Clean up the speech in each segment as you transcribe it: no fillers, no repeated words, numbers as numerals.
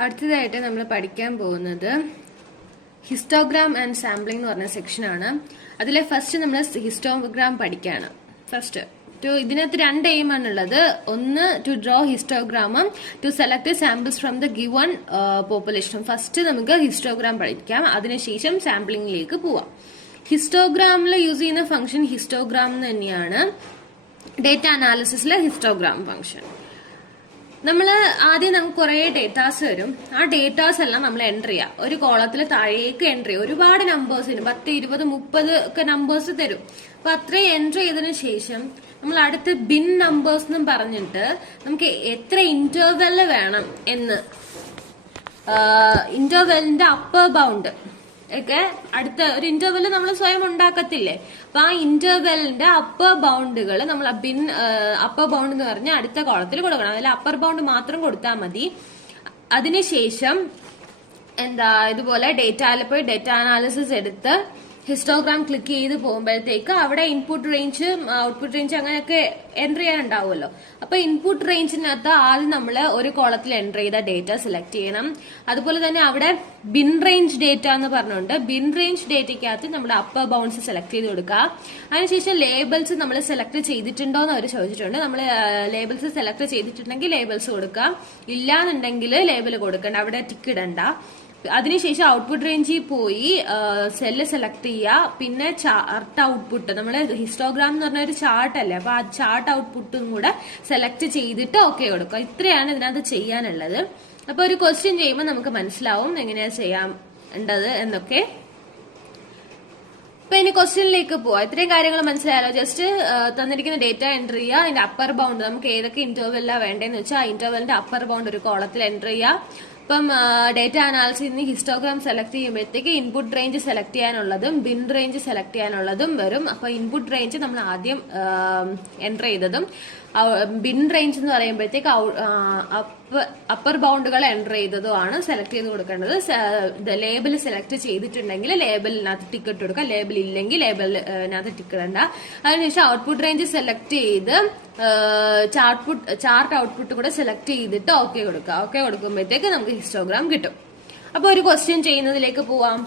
അടുത്തതായിട്ട് നമ്മൾ പഠിക്കാൻ പോകുന്നത് ഹിസ്റ്റോഗ്രാം ആൻഡ് സാമ്പിളിംഗ് എന്ന് പറഞ്ഞ സെക്ഷനാണ്. അതിലെ ഫസ്റ്റ് നമ്മൾ ഹിസ്റ്റോഗ്രാം പഠിക്കുകയാണ്. ഫസ്റ്റ് ഇതിനകത്ത് രണ്ട് എയിം ആണുള്ളത്. ഒന്ന് ടു ഡ്രോ ഹിസ്റ്റോഗ്രാമും to select samples from the given population. First നമുക്ക് ഹിസ്റ്റോഗ്രാം പഠിക്കാം, അതിനുശേഷം സാമ്പിളിംഗിലേക്ക് പോവാം. ഹിസ്റ്റോഗ്രാമിൽ യൂസ് ചെയ്യുന്ന ഫംഗ്ഷൻ ഹിസ്റ്റോഗ്രാം തന്നെയാണ് ഡേറ്റ അനാലിസിസിലെ ഹിസ്റ്റോഗ്രാം ഫംഗ്ഷൻ. നമുക്ക് കുറെ ഡേറ്റാസ് വരും. ആ ഡേറ്റാസ് എല്ലാം നമ്മൾ എൻ്റർ ചെയ്യാം. ഒരു കോളത്തിൽ താഴേക്ക് എൻ്റർ ചെയ്യും. ഒരുപാട് നമ്പേഴ്സിന് 10, 20, 30 ഒക്കെ നമ്പേഴ്സ് തരും. അപ്പൊ അത്രയും എൻ്റർ ചെയ്തതിനു ശേഷം നമ്മൾ അടുത്ത് ബിൻ നമ്പേഴ്സ് എന്നും പറഞ്ഞിട്ട് നമുക്ക് എത്ര ഇന്റർവെല് വേണം എന്ന്, ഇന്റർവെലിന്റെ അപ്പർ ബൗണ്ട് ഒക്കെ അടുത്ത ഒരു ഇന്റർവെല് നമ്മൾ സ്വയം ഉണ്ടാക്കത്തില്ലേ. അപ്പൊ ആ ഇന്റർവെലിന്റെ അപ്പർ ബൗണ്ടുകൾ നമ്മൾ അപ്പർ ബൗണ്ട് എന്ന് പറഞ്ഞാൽ അടുത്ത കോളത്തിൽ കൊടുക്കണം. അതിൽ അപ്പർ ബൗണ്ട് മാത്രം കൊടുത്താൽ മതി. അതിനുശേഷം ഇതുപോലെ ഡേറ്റയിൽ പോയി ഡേറ്റ അനാലിസിസ് എടുത്ത് ഹിസ്റ്റോഗ്രാം ക്ലിക്ക് ചെയ്ത് പോകുമ്പോഴത്തേക്ക് അവിടെ ഇൻപുട്ട് റേഞ്ച്, ഔട്ട്പുട്ട് റേഞ്ച് അങ്ങനെയൊക്കെ എൻ്റർ ചെയ്യാനുണ്ടാവുമല്ലോ. അപ്പൊ ഇൻപുട്ട് റേഞ്ചിനകത്ത് ആദ്യം നമ്മൾ ഒരു കോളത്തിൽ എൻ്റർ ചെയ്ത ഡേറ്റ സെലക്ട് ചെയ്യണം. അതുപോലെ തന്നെ അവിടെ ബിൻ റേഞ്ച് ഡേറ്റ എന്ന് പറഞ്ഞുകൊണ്ട് ബിൻ റേഞ്ച് ഡേറ്റയ്ക്കകത്ത് നമ്മുടെ അപ്പർ ബൗണ്ട്സ് സെലക്ട് ചെയ്ത് കൊടുക്കുക. അതിനുശേഷം ലേബിൾസ് നമ്മൾ സെലക്ട് ചെയ്തിട്ടുണ്ടോ എന്ന് അവർ ചോദിച്ചിട്ടുണ്ട്. നമ്മൾ ലേബിൾസ് സെലക്ട് ചെയ്തിട്ടുണ്ടെങ്കിൽ ലേബിൾസ് കൊടുക്കുക, ഇല്ലാന്നുണ്ടെങ്കിൽ ലേബിൾ കൊടുക്കണ്ട, അവിടെ ടിക്ക് ഇടണ്ട. അതിനുശേഷം ഔട്ട്പുട്ട് റേഞ്ചിൽ പോയി സെല്ല് സെലക്ട് ചെയ്യുക. പിന്നെ ചാർട്ട് ഔട്ട്പുട്ട്, നമ്മൾ ഹിസ്റ്റോഗ്രാം എന്ന് പറഞ്ഞ ഒരു ചാർട്ട് അല്ലേ, അപ്പൊ ആ ചാർട്ട് ഔട്ട്പുട്ടും കൂടെ സെലക്ട് ചെയ്തിട്ട് ഓക്കെ കൊടുക്കുക. ഇത്രയാണ് ഇതിനകത്ത് ചെയ്യാനുള്ളത്. അപ്പൊ ഒരു ക്വസ്റ്റ്യൻ ചെയ്യുമ്പോൾ നമുക്ക് മനസ്സിലാവും എങ്ങനെയാ ചെയ്യേണ്ടത് എന്നൊക്കെ. അപ്പൊ ഇനി ക്വസ്റ്റ്യനിലേക്ക് പോവാം. ഇത്രയും കാര്യങ്ങൾ മനസ്സിലായാലോ? ജസ്റ്റ് തന്നിരിക്കുന്ന ഡേറ്റ എൻ്റർ ചെയ്യുക. അതിന്റെ അപ്പർ ബൗണ്ട് നമുക്ക് ഏതൊക്കെ ഇന്റർവെല്ലാണ് വേണ്ടതെന്ന് വെച്ചാൽ ആ ഇന്റർവെല്ലിന്റെ അപ്പർ ബൗണ്ട് ഒരു കോളത്തിൽ എൻ്റർ ചെയ്യുക. ഇപ്പം ഡേറ്റ അനാലിസിസ് ഹിസ്റ്റോഗ്രാം സെലക്ട് ചെയ്യുമ്പോഴത്തേക്ക് ഇൻപുട്ട് റേഞ്ച് സെലക്ട് ചെയ്യാനുള്ളതും ബിൻ റേഞ്ച് സെലക്ട് ചെയ്യാനുള്ളതും വരും. അപ്പൊ ഇൻപുട്ട് റേഞ്ച് നമ്മൾ ആദ്യം എൻ്റർ ചെയ്തതും ബിൻ റേഞ്ച് എന്ന് പറയുമ്പോഴത്തേക്ക് അപ്പർ ബൗണ്ടുകൾ എൻ്റർ ചെയ്തതുമാണ് സെലക്ട് ചെയ്ത് കൊടുക്കേണ്ടത്. ലേബിൾ സെലക്ട് ചെയ്തിട്ടുണ്ടെങ്കിൽ ലേബിളിനകത്ത് ടിക്കറ്റ് കൊടുക്കുക, ലേബിൾ ഇല്ലെങ്കിൽ ലേബിളിനകത്ത് ടിക്ക് ഇടണ്ട. അതിനുശേഷം ഔട്ട്പുട്ട് റേഞ്ച് സെലക്ട് ചെയ്ത് ചാർട്ട് ഔട്ട്പുട്ട് കൂടെ സെലക്ട് ചെയ്തിട്ട് ഓക്കെ കൊടുക്കുക. ഓക്കെ കൊടുക്കുമ്പോഴത്തേക്ക് നമുക്ക് ഹിസ്റ്റോഗ്രാം കിട്ടും. അപ്പൊ ഒരു ക്വസ്റ്റ്യൻ ചെയ്യുന്നതിലേക്ക് പോവാം.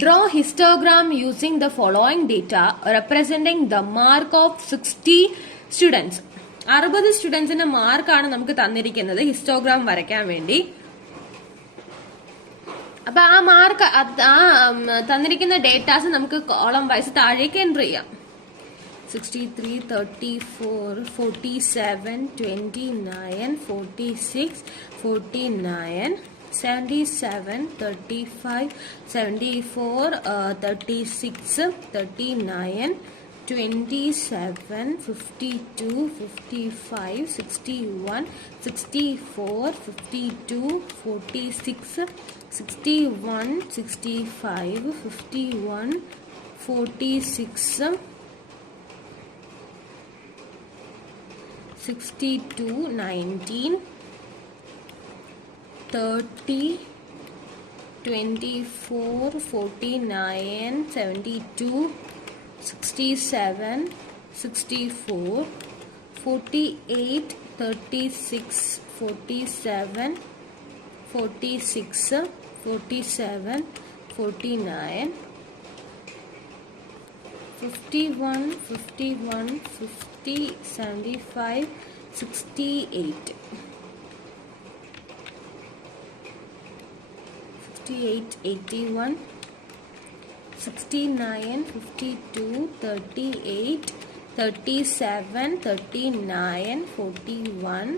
Draw histogram using the following data representing the mark of 60 students. 60 സ്റ്റുഡൻസിന്റെ മാർക്കാണ് നമുക്ക് തന്നിരിക്കുന്നത് ഹിസ്റ്റോഗ്രാം വരയ്ക്കാൻ വേണ്ടി. അപ്പൊ ആ മാർക്ക് തന്നിരിക്കുന്ന ഡേറ്റാസ് നമുക്ക് കോളം വൈസ് താഴേക്ക് എൻ്റർ ചെയ്യാം. 63, 34, 47, 29, 46, 49, 77, 35, 74, 36, 39, 27, 52, 55, 61, 64, 52, 46, 61, 65, 51, 46, 62, 19, 30, 24, 49, 72, 67, 64, 48, 36, 47, 46, 47, 49, 51, 51, 50, 75, 68. 68, 81, 69, 52, 38, 37, 39, 41,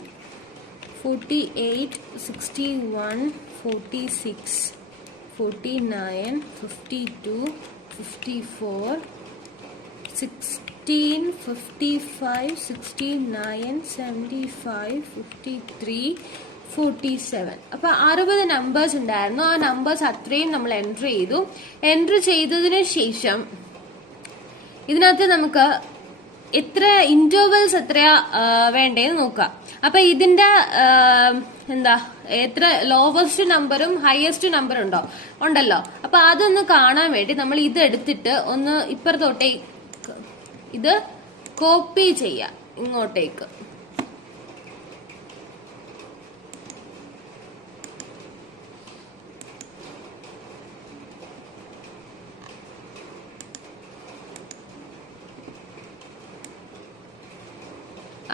48, 61, 46, 49, 52, 54, 16, 55, 69, 75, 53, 47. അപ്പൊ 60 നമ്പേഴ്സ് ഉണ്ടായിരുന്നു. ആ നമ്പേഴ്സ് അത്രയും നമ്മൾ എൻ്റർ ചെയ്തു. എൻ്റർ ചെയ്തതിന് ശേഷം ഇതിനകത്ത് നമുക്ക് എത്ര ഇന്റർവെൽസ് എത്രയാ വേണ്ടേന്ന് നോക്കാം. അപ്പൊ ഇതിന്റെ എത്ര ലോവസ്റ്റ് നമ്പറും ഹയസ്റ്റ് നമ്പറും ഉണ്ടല്ലോ. അപ്പൊ അതൊന്ന് കാണാൻ വേണ്ടി നമ്മൾ ഇത് എടുത്തിട്ട് ഒന്ന് ഇപ്പുറത്തോട്ടേക്ക് ഇത് കോപ്പി ചെയ്യാം ഇങ്ങോട്ടേക്ക്.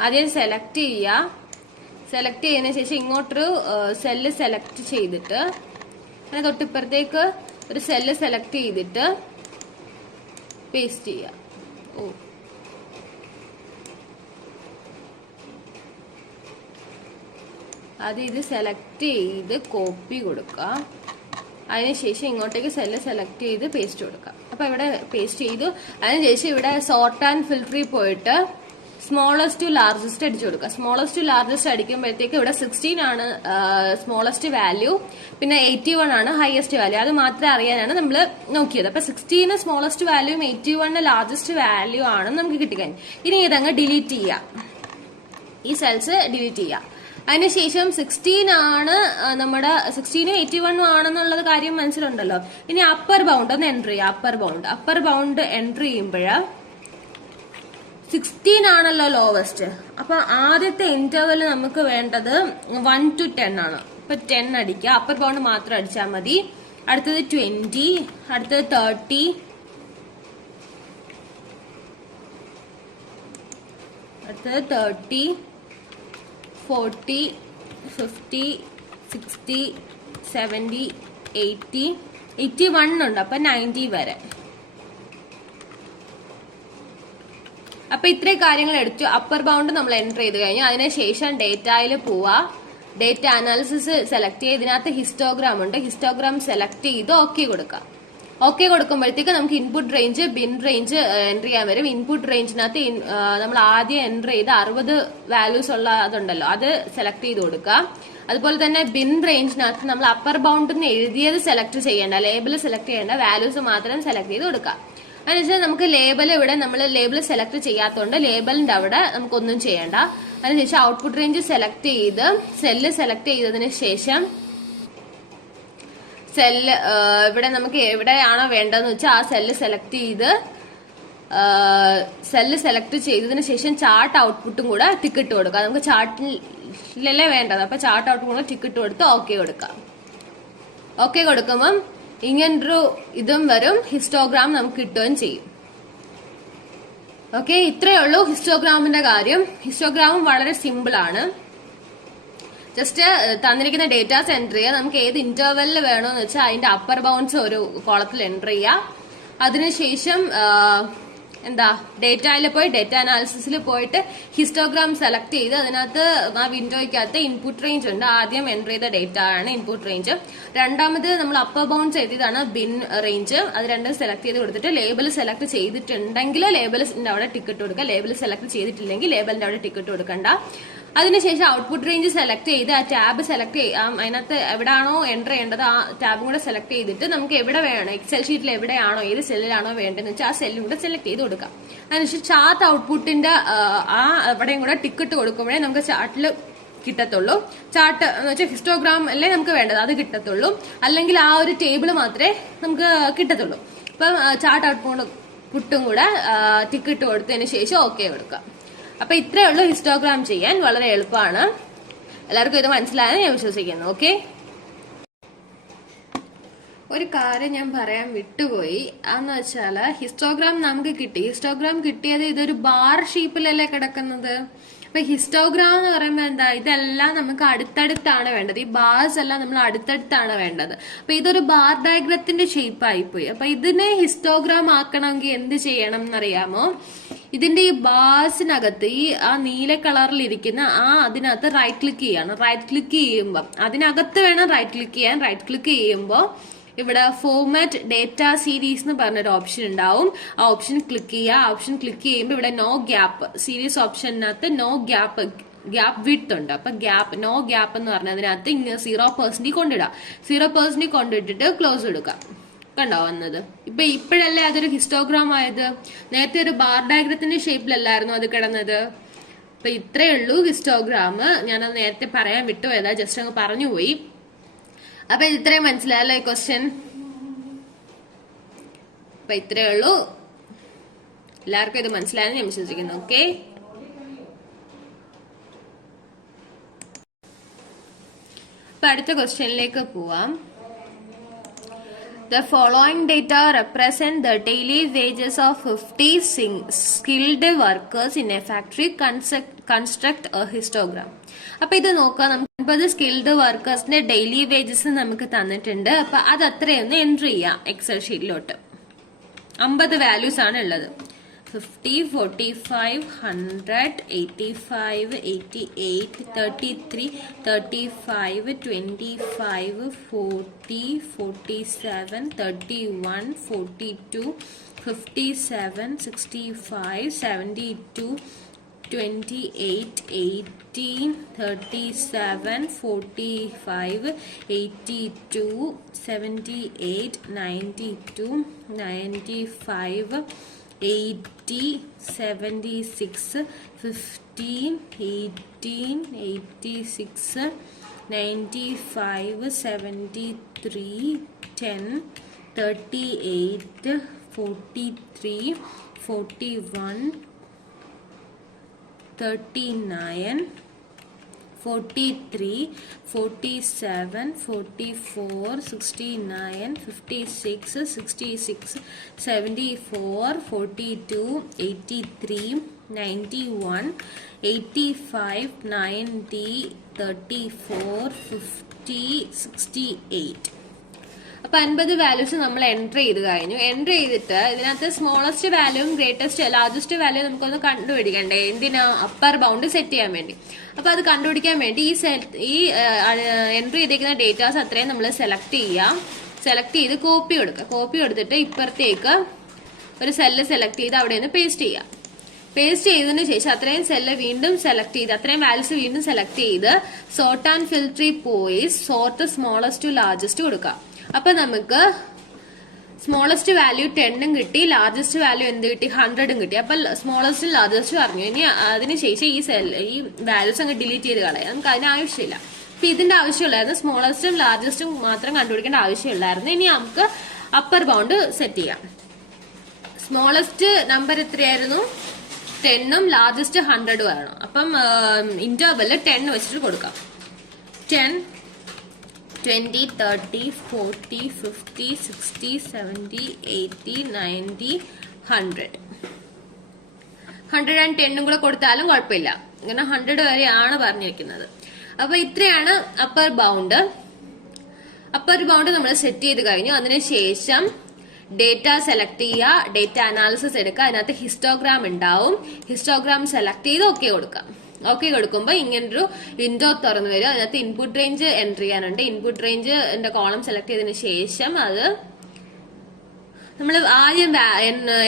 ആദ്യം സെലക്ട് ചെയ്യുക. സെലക്ട് ചെയ്തതിനു ശേഷം ഇങ്ങോട്ടൊരു സെല്ല് സെലക്ട് ചെയ്തിട്ട് അങ്ങനെ തൊട്ടിപ്പുറത്തേക്ക് ഒരു സെല്ല് സെലക്ട് ചെയ്തിട്ട് പേസ്റ്റ് ചെയ്യുക. ആദ്യം ഇത് സെലക്ട് ചെയ്ത് കോപ്പി കൊടുക്കുക. അതിനുശേഷം ഇങ്ങോട്ടേക്ക് സെല്ല് സെലക്ട് ചെയ്ത് പേസ്റ്റ് കൊടുക്കുക. അപ്പൊ ഇവിടെ പേസ്റ്റ് ചെയ്തു. അതിനുശേഷം ഇവിടെ സോർട്ട് ആൻഡ് ഫിൽട്ടറിൽ പോയിട്ട് സ്മോളസ്റ്റ് ടു ലാർജസ്റ്റ് അടിച്ചു കൊടുക്കുക. സ്മോളസ്റ്റ് ടു ലാർജസ്റ്റ് അടിക്കുമ്പോഴത്തേക്ക് ഇവിടെ 16 ആണ് സ്മോളസ്റ്റ് വാല്യൂ, പിന്നെ 81 ആണ് ഹയസ്റ്റ് വാല്യൂ. അത് മാത്രമേ അറിയാനാണ് നമ്മൾ നോക്കിയത്. അപ്പൊ 16 സ്മോളസ്റ്റ് വാല്യൂയും 81 ലാർജസ്റ്റ് വാല്യൂ ആണ് നമുക്ക് കിട്ടിക്കഴിഞ്ഞു. ഇനി ഇതങ്ങ് ഡിലീറ്റ് ചെയ്യുക. ഈ സെൽസ് ഡിലീറ്റ് ചെയ്യുക. അതിനുശേഷം 16 ആണ് നമ്മുടെ 16 81 ആണെന്നുള്ളത് കാര്യം മനസ്സിലുണ്ടല്ലോ. ഇനി അപ്പർ ബൗണ്ട് ഒന്ന് എൻട്രി ചെയ്യുക. അപ്പർ ബൗണ്ട് എൻട്രി ചെയ്യുമ്പോൾ 16 ആണല്ലോ ലോവസ്റ്റ്. അപ്പൊ ആദ്യത്തെ ഇന്റർവെൽ നമുക്ക് വേണ്ടത് 1 to 10 ആണ്. ഇപ്പൊ 10 അടിക്കുക. അപ്പർ ബൗണ്ട് മാത്രം അടിച്ചാൽ മതി. അടുത്തത് 20, അടുത്തത് 30, അടുത്തത് 30, 40, 50, 60, 70, 80, 81 ഉണ്ട്. അപ്പൊ 90 വരെ. അപ്പൊ ഇത്രയും കാര്യങ്ങൾ എടുത്തു. അപ്പർ ബൗണ്ട് നമ്മൾ എൻറ്റർ ചെയ്ത് കഴിഞ്ഞു. അതിനുശേഷം ഡേറ്റയിൽ പോവാ. ഡേറ്റ അനാലിസിസ് സെലക്ട് ചെയ്ത് ഇതിനകത്ത് ഹിസ്റ്റോഗ്രാം ഉണ്ട്. ഹിസ്റ്റോഗ്രാം സെലക്ട് ചെയ്ത് ഓക്കെ കൊടുക്കുക. ഓക്കെ കൊടുക്കുമ്പോഴത്തേക്ക് നമുക്ക് input range, bin range enter ചെയ്യാൻ വരും. ഇൻപുട്ട് റേഞ്ചിനകത്ത് നമ്മൾ ആദ്യം എൻറ്റർ ചെയ്ത് 60 വാല്യൂസ് ഉള്ള അതുണ്ടല്ലോ, അത് സെലക്ട് ചെയ്ത് കൊടുക്കുക. അതുപോലെ തന്നെ ബിൻ റേഞ്ചിനകത്ത് നമ്മൾ അപ്പർ ബൗണ്ടിന് എഴുതിയത് സെലക്ട് ചെയ്യേണ്ട, ലേബിൾ സെലക്ട് ചെയ്യേണ്ട, വാല്യൂസ് മാത്രം സെലക്ട് ചെയ്ത് കൊടുക്കുക. അതിനുശേഷം നമുക്ക് ലേബൽ ഇവിടെ നമ്മൾ ലേബിൾ സെലക്ട് ചെയ്യാത്തതുകൊണ്ട് ലേബലിന്റെ അവിടെ നമുക്കൊന്നും ചെയ്യേണ്ട. അതിനുശേഷം ഔട്ട്പുട്ട് റേഞ്ച് സെലക്ട് ചെയ്ത് സെല്ല് സെലക്ട് ചെയ്തതിന് ശേഷം സെല്ല് ഇവിടെ നമുക്ക് എവിടെയാണോ വേണ്ടതെന്ന് വെച്ചാൽ ആ സെല്ല് സെലക്ട് ചെയ്തതിന് ശേഷം ചാർട്ട് ഔട്ട്പുട്ടും കൂടെ ടിക്കറ്റ് കൊടുക്കുക. നമുക്ക് ചാർട്ടിലല്ലേ വേണ്ടത്. അപ്പൊ ചാർട്ട് ഔട്ട്പുട്ട് കൂടെ ടിക്കറ്റ് കൊടുത്ത് ഓക്കെ കൊടുക്കാം. ഓക്കെ കൊടുക്കുമ്പം ഇങ്ങനൊരു ഇതും വരും. ഹിസ്റ്റോഗ്രാം നമുക്ക് കിട്ടുകയും ചെയ്യും. ഓക്കെ, ഇത്രയേ ഉള്ളൂ ഹിസ്റ്റോഗ്രാമിന്റെ കാര്യം. ഹിസ്റ്റോഗ്രാമും വളരെ സിമ്പിൾ ആണ്. ജസ്റ്റ് തന്നിരിക്കുന്ന ഡേറ്റാസ് എൻറ്റർ ചെയ്യുക. നമുക്ക് ഏത് ഇന്റർവെല്ലിൽ വേണമെന്ന് വെച്ചാൽ അതിന്റെ അപ്പർ ബൗണ്ട്സ് ഒരു കോളത്തിൽ എൻറ്റർ ചെയ്യുക. അതിനുശേഷം ഡേറ്റയിൽ പോയി ഡേറ്റ അനാലിസിസിൽ പോയിട്ട് ഹിസ്റ്റോഗ്രാം സെലക്ട് ചെയ്ത് അതിനകത്ത് ആ വിൻഡോയ്ക്കകത്ത് ഇൻപുട്ട് റേഞ്ച് ഉണ്ട്. ആദ്യം എൻറ്റർ ചെയ്ത ഡേറ്റ ആണ് ഇൻപുട്ട് റേഞ്ച്. രണ്ടാമത് നമ്മൾ അപ്പർ ബൗണ്ട്സ് എഴുതിയതാണ് ബിൻ റേഞ്ച്. അത് രണ്ടും സെലക്ട് ചെയ്ത് കൊടുത്തിട്ട് ലേബൽ സെലക്ട് ചെയ്തിട്ടുണ്ടെങ്കിൽ ലേബലിന്റെ അവിടെ ടിക്കറ്റ് കൊടുക്കുക. ലേബൽ സെലക്ട് ചെയ്തിട്ടില്ലെങ്കിൽ ലേബലിന്റെ അവിടെ ടിക്കറ്റ് കൊടുക്കണ്ട. അതിനുശേഷം ഔട്ട്പുട്ട് റേഞ്ച് സെലക്ട് ചെയ്ത് ആ ടാബ് സെലക്ട് ചെയ്യാം. അതിനകത്ത് എവിടെയാണോ എൻറ്റർ ചെയ്യേണ്ടത് ആ ടാബും കൂടെ സെലക്ട് ചെയ്തിട്ട് നമുക്ക് എവിടെ വേണം, എക്സൽ ഷീറ്റിൽ എവിടെയാണോ ഏത് സെല്ലിലാണോ വേണ്ടതെന്ന് വെച്ചാൽ ആ സെല്ലും കൂടെ സെലക്ട് ചെയ്ത് കൊടുക്കാം. അതിനുശേഷം ചാർട്ട് ഔട്ട്പുട്ടിന്റെ ആ എവിടെയും കൂടെ ടിക്കറ്റ് കൊടുക്കുമ്പോഴേ നമുക്ക് ചാർട്ടിൽ കിട്ടത്തുള്ളൂ. ചാർട്ട് എന്ന് വെച്ചാൽ ഹിസ്റ്റോഗ്രാം അല്ലേ നമുക്ക് വേണ്ടത്, അത് കിട്ടത്തുള്ളൂ. അല്ലെങ്കിൽ ആ ഒരു ടേബിൾ മാത്രമേ നമുക്ക് കിട്ടത്തുള്ളൂ. അപ്പം ചാർട്ട് ഔട്ട്പുട്ടും കൂടെ ടിക്കറ്റ് കൊടുത്തതിന് ശേഷം ഓക്കെ കൊടുക്കാം. അപ്പൊ ഇത്രയേ ഉള്ളൂ ഹിസ്റ്റോഗ്രാം ചെയ്യാൻ. വളരെ എളുപ്പമാണ്. എല്ലാവർക്കും ഇത് മനസ്സിലായെന്ന് ഞാൻ വിശ്വസിക്കുന്നു. ഓക്കെ, ഒരു കാര്യം ഞാൻ പറയാൻ വിട്ടുപോയി. അതെന്ന് വെച്ചാല് ഹിസ്റ്റോഗ്രാം നമുക്ക് കിട്ടി. ഹിസ്റ്റോഗ്രാം കിട്ടിയത് ഇതൊരു ബാർ ഷേപ്പിലല്ലേ കിടക്കുന്നത്. അപ്പൊ ഹിസ്റ്റോഗ്രാം എന്ന് പറയുമ്പോൾ എന്താ, ഇതെല്ലാം നമുക്ക് അടുത്തടുത്താണ് വേണ്ടത്. ഈ ബാർസ് എല്ലാം നമ്മൾ അടുത്തടുത്താണ് വേണ്ടത്. അപ്പൊ ഇതൊരു ബാർ ഡയഗ്രത്തിന്റെ ഷേപ്പ് ആയിപ്പോയി. അപ്പൊ ഇതിനെ ഹിസ്റ്റോഗ്രാം ആക്കണമെങ്കിൽ എന്ത് ചെയ്യണം എന്നറിയാമോ? ഇതിന്റെ ഈ ബാർസിനകത്ത് ഈ ആ നീല കളറിൽ ഇരിക്കുന്ന അതിനകത്ത് റൈറ്റ് ക്ലിക്ക് ചെയ്യണം. റൈറ്റ് ക്ലിക്ക് ചെയ്യുമ്പോൾ അതിനകത്ത് വേണം റൈറ്റ് ക്ലിക്ക് ചെയ്യാൻ. റൈറ്റ് ക്ലിക്ക് ചെയ്യുമ്പോൾ ഇവിടെ ഫോർമാറ്റ് ഡേറ്റ സീരീസ് എന്ന് പറഞ്ഞൊരു ഓപ്ഷൻ ഉണ്ടാവും. ആ ഓപ്ഷൻ ക്ലിക്ക് ചെയ്യുക. ആ ഓപ്ഷൻ ക്ലിക്ക് ചെയ്യുമ്പോൾ ഇവിടെ നോ ഗ്യാപ്പ് സീരീസ് ഓപ്ഷനകത്ത് നോ ഗ്യാപ്പ് വിഡ്ത്ത് ഉണ്ട്. അപ്പൊ നോ ഗ്യാപ്പ് എന്ന് പറഞ്ഞതിനകത്ത് 0% കൊണ്ടിടാം. 0% കൊണ്ടിട്ടിട്ട് ക്ലോസ് കൊടുക്കാം. കണ്ടോ വന്നത്? ഇപ്പോഴല്ലേ അതൊരു ഹിസ്റ്റോഗ്രാം ആയത്. നേരത്തെ ഒരു ബാർ ഡയഗ്രത്തിന്റെ ഷേപ്പിലല്ലായിരുന്നു അത് കിടന്നത്. അപ്പൊ ഇത്രയേ ഉള്ളൂ ഹിസ്റ്റോഗ്രാം. ഞാനത് നേരത്തെ പറയാൻ വിട്ടുപോയതാ, ജസ്റ്റ് അങ്ങ് പറഞ്ഞുപോയി. അപ്പൊ ഇത്രയും മനസ്സിലായല്ലോ ഈ ക്വസ്റ്റ്യൻ. അപ്പൊ ഇത്രയേ ഉള്ളൂ. എല്ലാവർക്കും ഇത് മനസ്സിലായെന്ന് ഞാൻ വിശ്വസിക്കുന്നു. ഓക്കെ, അപ്പൊ അടുത്ത ക്വസ്റ്റ്യനിലേക്ക് പോവാം. The following data represent the daily wages of 50 skilled workers in a factory. Construct a histogram. അപ്പൊ ഇത് നോക്കാം, നമുക്ക് 50 സ്കിൽഡ് വർക്കേഴ്സിന്റെ ഡെയിലി വേജസ് നമുക്ക് തന്നിട്ടുണ്ട്. അപ്പൊ അത് അത്രയൊന്ന് എൻട്രി ചെയ്യാം എക്സൽ ഷീറ്റിലോട്ട്. 50 വാല്യൂസ് ആണ് ഉള്ളത്. 50, 45, 100, 85, 88, 33, 35, 25, 40, 47, 31, 42, 57, 65, 72, 28, 18, 37, 45, 82, 78, 92, 95, 80, 76, 15, 18, 86, 95, 73, 10, 38, 43, 41, 39, 43, 47, 44, 69, 56, 66, 74, 42, 83, 91, 85, 90, 34, 50, 68. അപ്പൊ 50 വാല്യൂസ് നമ്മൾ എൻട്രി ചെയ്ത് കഴിഞ്ഞു. എൻട്രി ചെയ്തിട്ട് ഇതിനകത്ത് സ്മോളസ്റ്റ് വാല്യൂവും ഗ്രേറ്റസ്റ്റ് ലാർജസ്റ്റ് വാല്യൂ നമുക്കൊന്ന് കണ്ടുപിടിക്കണ്ടേ? എന്തിനാ? അപ്പർ ബൗണ്ട് സെറ്റ് ചെയ്യാൻ വേണ്ടി. അപ്പൊ അത് കണ്ടുപിടിക്കാൻ വേണ്ടി ഈ എൻട്രി ചെയ്തിരിക്കുന്ന ഡേറ്റാസ് അത്രയും നമ്മൾ സെലക്ട് ചെയ്യാം. സെലക്ട് ചെയ്ത് കോപ്പി കൊടുക്കുക. കോപ്പി കൊടുത്തിട്ട് ഇപ്പുറത്തേക്ക് ഒരു സെല്ല് സെലക്ട് ചെയ്ത് അവിടെ നിന്ന് പേസ്റ്റ് ചെയ്യാം. പേസ്റ്റ് ചെയ്തതിന് ശേഷം അത്രയും സെല്ല് വീണ്ടും സെലക്ട് ചെയ്ത് അത്രയും വാല്യൂസ് വീണ്ടും സെലക്ട് ചെയ്ത് സോർട്ട് ആൻഡ് ഫിൽട്ടറിൽ പോയി സോർട്ട് സ്മോളസ്റ്റ് ടു ലാർജസ്റ്റ് കൊടുക്കാം. അപ്പൊ നമുക്ക് സ്മോളസ്റ്റ് വാല്യൂ 10 കിട്ടി, ലാർജസ്റ്റ് വാല്യൂ എന്ത് കിട്ടി? 100 കിട്ടി. അപ്പൊ സ്മോളസ്റ്റ് ലാർജസ്റ്റ് പറഞ്ഞു. ഇനി അതിനുശേഷം ഈ വാല്യൂസ് അങ്ങ് ഡിലീറ്റ് ചെയ്ത് കളയാം. നമുക്ക് അതിന് ആവശ്യമില്ല. അപ്പൊ ഇതിന്റെ ആവശ്യമുള്ളായിരുന്നു. സ്മോളസ്റ്റും ലാർജസ്റ്റും മാത്രം കണ്ടുപിടിക്കേണ്ട ആവശ്യമുള്ളായിരുന്നു. ഇനി നമുക്ക് അപ്പർ ബൗണ്ട് സെറ്റ് ചെയ്യാം. സ്മോളസ്റ്റ് നമ്പർ എത്രയായിരുന്നു? 10ഉം ലാർജസ്റ്റ് 100ഉം ആയിരുന്നു. അപ്പം ഇന്റർവെല് 10 വെച്ചിട്ട് കൊടുക്കാം. 10, 20, 30, 40, 50, 60, 70, 80, 90, 100. 110 കൂടെ കൊടുത്താലും കുഴപ്പമില്ല. ഇങ്ങനെ 100 വരെയാണ് പറഞ്ഞിരിക്കുന്നത്. അപ്പൊ ഇത്രയാണ് അപ്പർ ബൗണ്ട്. അപ്പർ ബൗണ്ട് നമ്മൾ സെറ്റ് ചെയ്ത് കഴിഞ്ഞു. അതിനുശേഷം ഡേറ്റ സെലക്ട് ചെയ്യുക, ഡേറ്റ അനാലിസിസ് എടുക്കുക. അതിനകത്ത് ഹിസ്റ്റോഗ്രാം ഉണ്ടാവും. ഹിസ്റ്റോഗ്രാം സെലക്ട് ചെയ്ത് ഓക്കെ കൊടുക്കാം. ഓക്കെ കൊടുക്കുമ്പോൾ ഇങ്ങനൊരു വിൻഡോ തുറന്നു വരും. അതിനകത്ത് ഇൻപുട്ട് റേഞ്ച് എൻട്രി ചെയ്യാനുണ്ട്. ഇൻപുട്ട് റേഞ്ച് കോളം സെലക്ട് ചെയ്തതിനു ശേഷം അത് നമ്മൾ ആദ്യം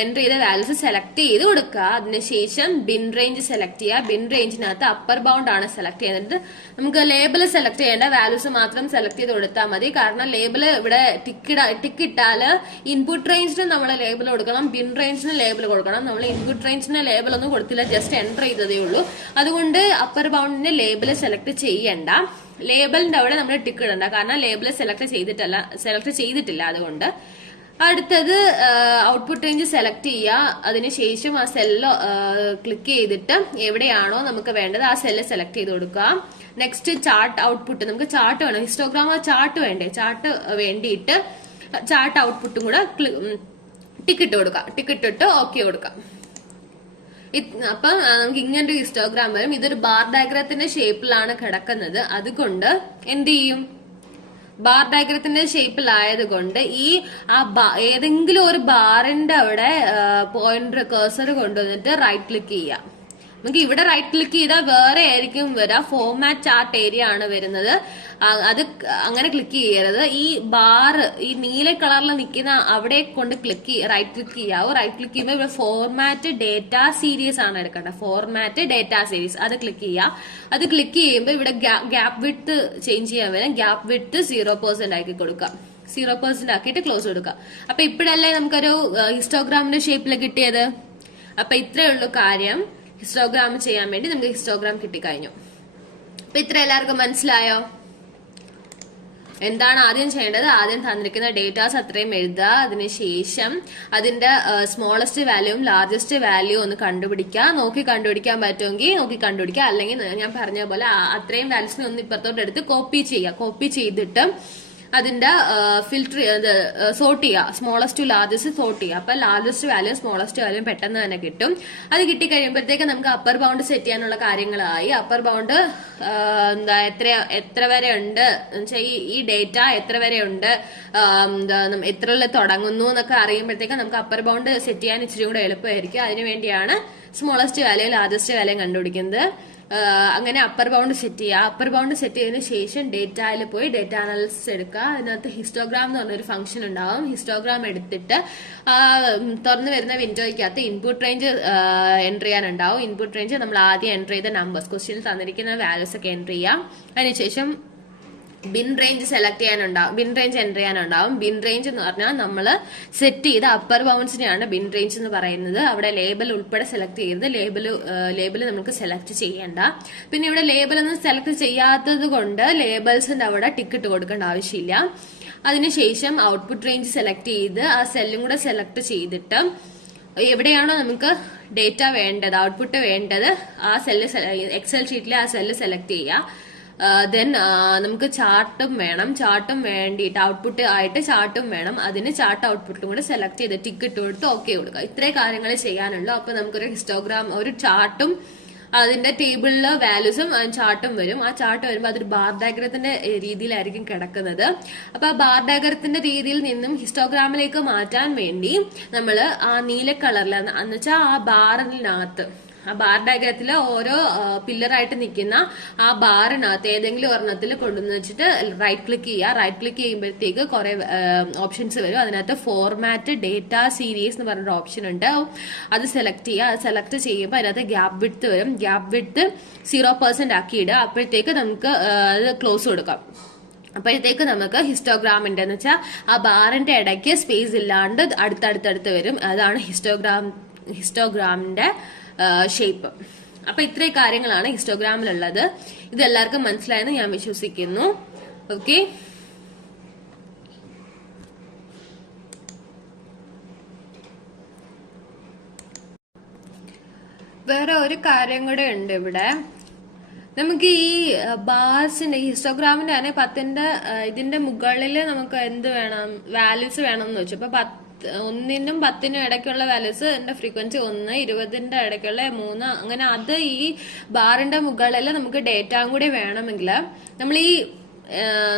എൻട്രി ചെയ്ത വാല്യൂസ് സെലക്ട് ചെയ്ത് കൊടുക്കുക. അതിനുശേഷം ബിൻ റേഞ്ച് സെലക്ട് ചെയ്യുക. ബിൻ റേഞ്ചിനകത്ത് അപ്പർ ബൗണ്ട് ആണ് സെലക്ട് ചെയ്യുന്നത്. നമുക്ക് ലേബിള് സെലക്ട് ചെയ്യേണ്ട, വാല്യൂസ് മാത്രം സെലക്ട് ചെയ്ത് കൊടുത്താൽ മതി. കാരണം ലേബിള് ഇവിടെ ടിക്ക് ഇട്ടാല് ഇൻപുട്ട് റേഞ്ചിന് നമ്മൾ ലേബിൾ കൊടുക്കണം, ബിൻ റേഞ്ചിന് ലേബിൾ കൊടുക്കണം. നമ്മൾ ഇൻപുട്ട് റേഞ്ചിന് ലേബിൾ ഒന്നും കൊടുത്തില്ല, ജസ്റ്റ് എൻറ്റർ ചെയ്തതേ ഉള്ളൂ. അതുകൊണ്ട് അപ്പർ ബൗണ്ടിന്റെ ലേബിള് സെലക്ട് ചെയ്യണ്ട. ലേബിളിന്റെ അവിടെ നമ്മൾ ടിക്ക് ഇടണ്ട, കാരണം ലേബിള് സെലക്ട് ചെയ്തിട്ടില്ല. അതുകൊണ്ട് അടുത്തത് ഔട്ട്പുട്ട് റേഞ്ച് സെലക്ട് ചെയ്യുക. അതിനുശേഷം ആ സെല്ല് ക്ലിക്ക് ചെയ്തിട്ട് എവിടെയാണോ നമുക്ക് വേണ്ടത് ആ സെല്ല് സെലക്ട് ചെയ്ത് കൊടുക്കുക. Next chart output. നമുക്ക് ചാർട്ട് വേണം, ഹിസ്റ്റോഗ്രാം ചാർട്ട് വേണ്ടേ? ചാർട്ട് വേണ്ടിയിട്ട് ചാർട്ട് ഔട്ട്പുട്ടും കൂടെ ടിക്കിട്ട് കൊടുക്കുക. ടിക്കിട്ടിട്ട് ഓക്കെ കൊടുക്കാം. അപ്പം നമുക്ക് ഇങ്ങനൊരു ഹിസ്റ്റോഗ്രാം വരും. ഇതൊരു ബാർ ഡയഗ്രത്തിന്റെ ഷേപ്പിലാണ് കിടക്കുന്നത്. അതുകൊണ്ട് എന്ത് ചെയ്യും? ബാർ ഡയഗ്രത്തിന്റെ ഷേപ്പിലായത് കൊണ്ട് ഏതെങ്കിലും ഒരു ബാറിന്റെ അവിടെ പോയിന്റർ കഴ്സർ കൊണ്ടുവന്നിട്ട് റൈറ്റ് ക്ലിക്ക് ചെയ്യാം. നമുക്ക് ഇവിടെ റൈറ്റ് ക്ലിക്ക് ചെയ്താൽ വേറെ ആയിരിക്കും വരാം. ഫോർമാറ്റ് ചാർട്ട് ഏരിയ ആണ് വരുന്നത്. അത് അങ്ങനെ ക്ലിക്ക് ചെയ്യരുത്. ഈ ബാർ ഈ നീല കളറിൽ നിൽക്കുന്ന അവിടെ കൊണ്ട് റൈറ്റ് ക്ലിക്ക് ചെയ്യാവൂ. റൈറ്റ് ക്ലിക്ക് ചെയ്യുമ്പോൾ ഇവിടെ ഫോർമാറ്റ് ഡേറ്റ സീരീസ് ആണ് എടുക്കേണ്ടത്. ഫോർമാറ്റ് ഡേറ്റ സീരീസ് അത് ക്ലിക്ക് ചെയ്യുക. അത് ക്ലിക്ക് ചെയ്യുമ്പോൾ ഇവിടെ ഗ്യാപ്പ് വിഡ്ത്ത് ചേഞ്ച് ചെയ്യാൻ വരും. ഗ്യാപ്പ് വിഡ്ത്ത് 0% ആക്കി കൊടുക്കാം. 0% ആക്കിയിട്ട് ക്ലോസ് കൊടുക്കാം. അപ്പൊ ഇപ്പോഴല്ലേ നമുക്കൊരു ഹിസ്റ്റോഗ്രാമിന്റെ ഷേപ്പിൽ കിട്ടിയത്. അപ്പൊ ഇത്രയേ ഉള്ളൂ കാര്യം. ഹിസ്റ്റോഗ്രാം ചെയ്യാൻ വേണ്ടി നമുക്ക് ഹിസ്റ്റോഗ്രാം കിട്ടിക്കഴിഞ്ഞു. അപ്പൊ ഇത്ര എല്ലാവർക്കും മനസ്സിലായോ? എന്താണ് ആദ്യം ചെയ്യേണ്ടത്? ആദ്യം തന്നിരിക്കുന്ന ഡേറ്റാസ് അത്രയും എഴുതുക. അതിനുശേഷം അതിന്റെ സ്മോളസ്റ്റ് വാല്യൂവും ലാർജസ്റ്റ് വാല്യൂ ഒന്ന് കണ്ടുപിടിക്കുക. നോക്കി കണ്ടുപിടിക്കാൻ പറ്റുമെങ്കിൽ നോക്കി കണ്ടുപിടിക്കുക. അല്ലെങ്കിൽ ഞാൻ പറഞ്ഞ പോലെ അത്രയും വാല്യൂസിനെ ഒന്ന് ഇപ്പുറത്തോട്ട് എടുത്ത് കോപ്പി ചെയ്യുക. കോപ്പി ചെയ്തിട്ട് അതിന്റെ ഫിൽറ്റർ സോർട്ട് ചെയ്യുക, സ്മോളസ്റ്റ് ടു ലാർജസ്റ്റ് സോർട്ട് ചെയ്യുക. അപ്പൊ ലാർജസ്റ്റ് വാല്യൂ സ്മോളസ്റ്റ് വാല്യൂ പെട്ടെന്ന് തന്നെ കിട്ടും. അത് കിട്ടിക്കഴിയുമ്പോഴത്തേക്ക് നമുക്ക് അപ്പർ ബൗണ്ട് സെറ്റ് ചെയ്യാനുള്ള കാര്യങ്ങളായി. അപ്പർ ബൗണ്ട് എന്താ എത്ര വരെ ഉണ്ട് ഈ ഡേറ്റ എത്ര വരെ ഉണ്ട്, എത്ര തുടങ്ങുന്നു എന്നൊക്കെ അറിയുമ്പോഴത്തേക്ക് നമുക്ക് അപ്പർ ബൗണ്ട് സെറ്റ് ചെയ്യാൻ ഇച്ചിരി കൂടെ എളുപ്പമായിരിക്കും. അതിനുവേണ്ടിയാണ് സ്മോളസ്റ്റ് വാല്യൂ ലാർജസ്റ്റ് വാല്യൂ കണ്ടുപിടിക്കുന്നത്. അങ്ങനെ അപ്പർ ബൗണ്ട് സെറ്റ് ചെയ്യുക. അപ്പർ ബൗണ്ട് സെറ്റ് ചെയ്തതിനു ശേഷം ഡേറ്റയിൽ പോയി ഡേറ്റ അനാലിസിസ് എടുക്കുക. അതിനകത്ത് ഹിസ്റ്റോഗ്രാം എന്ന് പറഞ്ഞൊരു ഫംഗ്ഷൻ ഉണ്ടാവും. ഹിസ്റ്റോഗ്രാം എടുത്തിട്ട് തുറന്നു വരുന്ന വിൻഡോയ്ക്കകത്ത് ഇൻപുട്ട് റേഞ്ച് എൻട്രി ചെയ്യാനുണ്ടാവും. ഇൻപുട്ട് റേഞ്ച് നമ്മൾ ആദ്യം എൻട്രി ചെയ്ത നമ്പേഴ്സ്, ക്വസ്റ്റ്യനിൽ തന്നിരിക്കുന്ന വാല്യൂസ് ഒക്കെ എൻട്രി ചെയ്യാം. അതിനുശേഷം ബിൻ റേഞ്ച് സെലക്ട് ചെയ്യാനുണ്ടാവും, ബിൻ റേഞ്ച് എൻട്രി ചെയ്യാനുണ്ടാവും. ബിൻ റേഞ്ച് എന്ന് പറഞ്ഞാൽ നമ്മൾ സെറ്റ് ചെയ്ത അപ്പർ ബൗണ്ട്സിനെയാണ് ബിൻ റേഞ്ച് എന്ന് പറയുന്നത്. അവിടെ ലേബൽ ഉൾപ്പെടെ സെലക്ട് ചെയ്ത് ലേബൽ നമുക്ക് സെലക്ട് ചെയ്യേണ്ട. പിന്നെ ഇവിടെ ലേബൽ ഒന്നും സെലക്ട് ചെയ്യാത്തത് കൊണ്ട് ലേബൽസിന്റെ അവിടെ ടിക്കറ്റ് കൊടുക്കേണ്ട ആവശ്യമില്ല. അതിനുശേഷം ഔട്ട്പുട്ട് റേഞ്ച് സെലക്ട് ചെയ്ത് ആ സെല്ലും കൂടെ സെലക്ട് ചെയ്തിട്ട് എവിടെയാണോ നമുക്ക് ഡേറ്റ വേണ്ടത്, ഔട്ട്പുട്ട് വേണ്ടത്, ആ സെല്ല് എക്സൽ ഷീറ്റിലെ ആ സെല്ല് സെലക്ട് ചെയ്യുക. ദെൻ നമുക്ക് ചാർട്ടും വേണം. ചാർട്ടും വേണ്ടിയിട്ട് ഔട്ട്പുട്ട് ആയിട്ട് ചാർട്ടും വേണം. അതിന് ചാർട്ട് ഔട്ട്പുട്ടും കൂടെ സെലക്ട് ചെയ്ത് ടിക്കറ്റ് കൊടുത്ത് ഓക്കെ കൊടുക്കുക. ഇത്രേ കാര്യങ്ങൾ ചെയ്യാനുള്ളൂ. അപ്പൊ നമുക്കൊരു ഹിസ്റ്റോഗ്രാം, ഒരു ചാർട്ടും അതിന്റെ ടേബിളില് വാല്യൂസും ചാർട്ടും വരും. ആ ചാർട്ട് വരുമ്പോൾ അതൊരു ബാർ ഡയഗ്രത്തിന്റെ രീതിയിലായിരിക്കും കിടക്കുന്നത്. അപ്പൊ ആ ബാർ ഡയഗ്രത്തിന്റെ രീതിയിൽ നിന്നും ഹിസ്റ്റോഗ്രാമിലേക്ക് മാറ്റാൻ വേണ്ടി നമ്മൾ ആ നീല കളറിൽ എന്ന് വെച്ചാൽ ആ ബാറിനകത്ത്, ആ ബാർ ഡയഗ്രത്തിൽ ഓരോ പില്ലറായിട്ട് നിൽക്കുന്ന ആ ബാറിനകത്ത് ഏതെങ്കിലും ഒരെണ്ണത്തിൽ കൊണ്ടുവന്ന് വെച്ചിട്ട് റൈറ്റ് ക്ലിക്ക് ചെയ്യുക. റൈറ്റ് ക്ലിക്ക് ചെയ്യുമ്പോഴത്തേക്ക് കുറെ ഓപ്ഷൻസ് വരും. അതിനകത്ത് ഫോർമാറ്റ് ഡേറ്റ സീരീസ് എന്ന് പറഞ്ഞൊരു ഓപ്ഷൻ ഉണ്ട്. അത് സെലക്ട് ചെയ്യുക. അത് സെലക്ട് ചെയ്യുമ്പോൾ അതിനകത്ത് ഗ്യാപ്പ് വിഡ്ത്ത് വരും. ഗ്യാപ്പ് വിഡ്ത്ത് 0% ആക്കി ഇടുക. അപ്പോഴത്തേക്ക് നമുക്ക് അത് ക്ലോസ് കൊടുക്കാം. അപ്പോഴത്തേക്ക് നമുക്ക് ഹിസ്റ്റോഗ്രാമിന്റെ എന്ന് വെച്ചാൽ ആ ബാറിന്റെ ഇടയ്ക്ക് സ്പേസ് ഇല്ലാണ്ട് അടുത്തടുത്തടുത്ത് വരും. അതാണ് ഹിസ്റ്റോഗ്രാമിന്റെ ഷേപ്പ്. അപ്പൊ ഇത്രയും കാര്യങ്ങളാണ് ഹിസ്റ്റോഗ്രാമിലുള്ളത്. ഇത് എല്ലാവർക്കും മനസ്സിലായെന്ന് ഞാൻ വിശ്വസിക്കുന്നു. ഓക്കെ, വേറെ ഒരു കാര്യം കൂടെ ഉണ്ട് ഇവിടെ. നമുക്ക് ഈ ബാർസിന്റെ ഹിസ്റ്റോഗ്രാമിന്റെ തന്നെ 10ന്റെ ഇതിന്റെ മുകളിൽ നമുക്ക് എന്ത് വേണം, വാല്യൂസ് വേണം എന്ന് വെച്ചു. അപ്പൊ 1നും 10നും ഇടയ്ക്കുള്ള വാല്യൂസ് എന്റെ ഫ്രീക്വൻസി 1, 20ന്റെ ഇടയ്ക്കുള്ള 3, അങ്ങനെ അത് ഈ ബാറിന്റെ മുകളിൽ നമുക്ക് ഡേറ്റ കൂടി വേണമെങ്കിൽ നമ്മൾ ഈ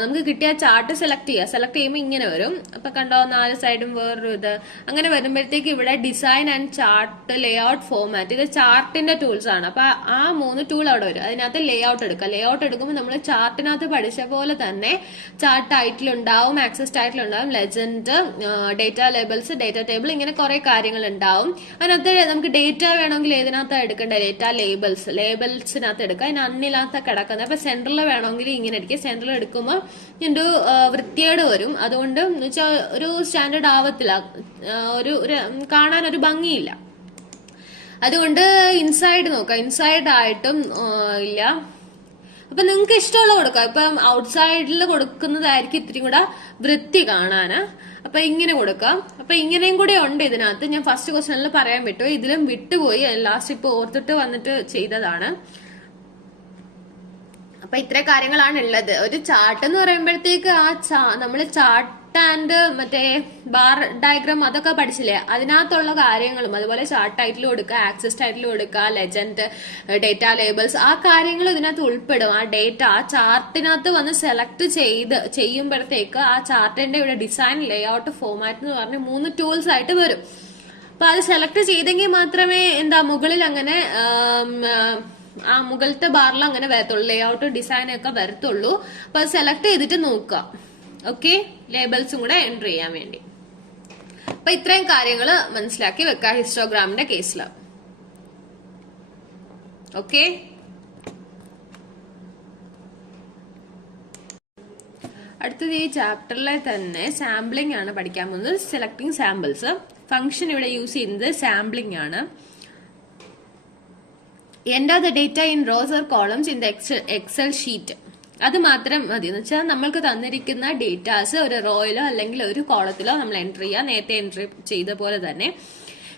നമുക്ക് കിട്ടിയ ചാർട്ട് സെലക്ട് ചെയ്യുമ്പോൾ ഇങ്ങനെ വരും. അപ്പൊ കണ്ടോ, 4 സൈഡും വേറൊരു ഇത്. അങ്ങനെ വരുമ്പോഴത്തേക്ക് ഇവിടെ design and chart, Leh out, format, ഇത് ചാർട്ടിന്റെ ടൂൾസ് ആണ്. അപ്പൊ ആ 3 ടൂൾ അവിടെ വരും. അതിനകത്ത് ലേ ഔട്ട് എടുക്കുക. ലേ ഔട്ട് എടുക്കുമ്പോൾ നമ്മൾ ചാർട്ടിനകത്ത് പഠിച്ച പോലെ തന്നെ ചാർട്ട് ടൈറ്റിൽ ഉണ്ടാവും, ആക്സസ് ടൈറ്റിൽ ഉണ്ടാവും, legend, data labels, data table, ഇങ്ങനെ കുറെ കാര്യങ്ങൾ ഉണ്ടാവും. അതിനകത്ത് നമുക്ക് ഡേറ്റ വേണമെങ്കിൽ ഏതിനകത്ത് എടുക്കേണ്ടത്, ഡേറ്റ ലേബിൾസിനകത്ത് എടുക്കുക. അതിന് അന്നിനകത്ത് കിടക്കുന്നത്. അപ്പൊ സെന്ററിൽ വേണമെങ്കിൽ ഇങ്ങനെ ഇരിക്കും. സെന്ററിൽ എടുക്കുമ്പോൾ ഇതിന്റെ വൃത്തിയേട് വരും. അതുകൊണ്ട് വെച്ചാൽ ഒരു സ്റ്റാൻഡേർഡ് ആവത്തില്ല, ഒരു കാണാൻ ഒരു ഭംഗിയില്ല. അതുകൊണ്ട് ഇൻസൈഡ് നോക്കാം. ഇൻസൈഡ് ആയിട്ടും ഇല്ല. അപ്പൊ നിങ്ങൾക്ക് ഇഷ്ടമുള്ള കൊടുക്കാം. ഇപ്പം ഔട്ട്സൈഡിൽ കൊടുക്കുന്നതായിരിക്കും ഇത്തിരി കൂടെ വൃത്തി കാണാന്. അപ്പൊ ഇങ്ങനെ കൊടുക്കാം. അപ്പൊ ഇങ്ങനെയും കൂടെ ഉണ്ട് ഇതിനകത്ത്. ഞാൻ ഫസ്റ്റ് ക്വസ്റ്റനിൽ പറയാൻ വിട്ടു, ഇതിലും വിട്ടുപോയി. ലാസ്റ്റ് ഇപ്പൊ ഓർത്തിട്ട് വന്നിട്ട് ചെയ്തതാണ്. അപ്പൊ ഇത്ര കാര്യങ്ങളാണ് ഉള്ളത്. ഒരു ചാർട്ട് എന്ന് പറയുമ്പോഴത്തേക്ക് നമ്മള് ചാർട്ട് ആൻഡ് മറ്റേ ബാർ ഡയഗ്രാം അതൊക്കെ പഠിച്ചില്ലേ, അതിനകത്തുള്ള കാര്യങ്ങളും അതുപോലെ ചാർട്ട് ടൈറ്റിൽ കൊടുക്കുക, ആക്സസ് ടൈറ്റിൽ കൊടുക്കുക, ലെജൻഡ്, ഡേറ്റ ലേബിൾസ്, ആ കാര്യങ്ങൾ ഇതിനകത്ത് ഉൾപ്പെടും. ആ ഡേറ്റ ആ ചാർട്ടിനകത്ത് വന്ന് സെലക്ട് ചെയ്യുമ്പോഴത്തേക്ക് ആ ചാർട്ടിന്റെ ഇവിടെ ഡിസൈൻ, ലേ ഔട്ട്, ഫോർമാറ്റ് എന്ന് പറഞ്ഞ് 3 ടൂൾസ് ആയിട്ട് വരും. അപ്പൊ അത് സെലക്ട് ചെയ്തെങ്കിൽ മാത്രമേ മുകളിൽ അങ്ങനെ ആ മുകളിലത്തെ ബാറിൽ അങ്ങനെ വരത്തുള്ളൂ, ലേ ഔട്ട് ഡിസൈൻ ഒക്കെ വരത്തുള്ളൂ. അപ്പൊ അത് സെലക്ട് ചെയ്തിട്ട് നോക്കുക. ഓക്കെ, ലേബിൾസും കൂടെ എൻട്രി ചെയ്യാൻ വേണ്ടി. അപ്പൊ ഇത്രയും കാര്യങ്ങൾ മനസ്സിലാക്കി വെക്കുക ഹിസ്റ്റോഗ്രാമിന്റെ കേസിൽ. ഓക്കെ, അടുത്തത് ഈ ചാപ്റ്ററിലെ തന്നെ സാമ്പിളിംഗ് ആണ് പഠിക്കാൻ പോകുന്നത്. Selecting samples. ഫംഗ്ഷൻ ഇവിടെ യൂസ് ചെയ്യുന്നത് സാമ്പിളിംഗ് ആണ്. Enter the data in rows or columns in the Excel sheet. അത് മാത്രം മതി. എന്ന് വെച്ചാൽ നമ്മൾക്ക് തന്നിരിക്കുന്ന ഡേറ്റാസ് ഒരു റോയിലോ അല്ലെങ്കിൽ ഒരു കോളത്തിലോ നമ്മൾ എൻട്രി ചെയ്യുക, നേരത്തെ എൻട്രി ചെയ്ത പോലെ തന്നെ.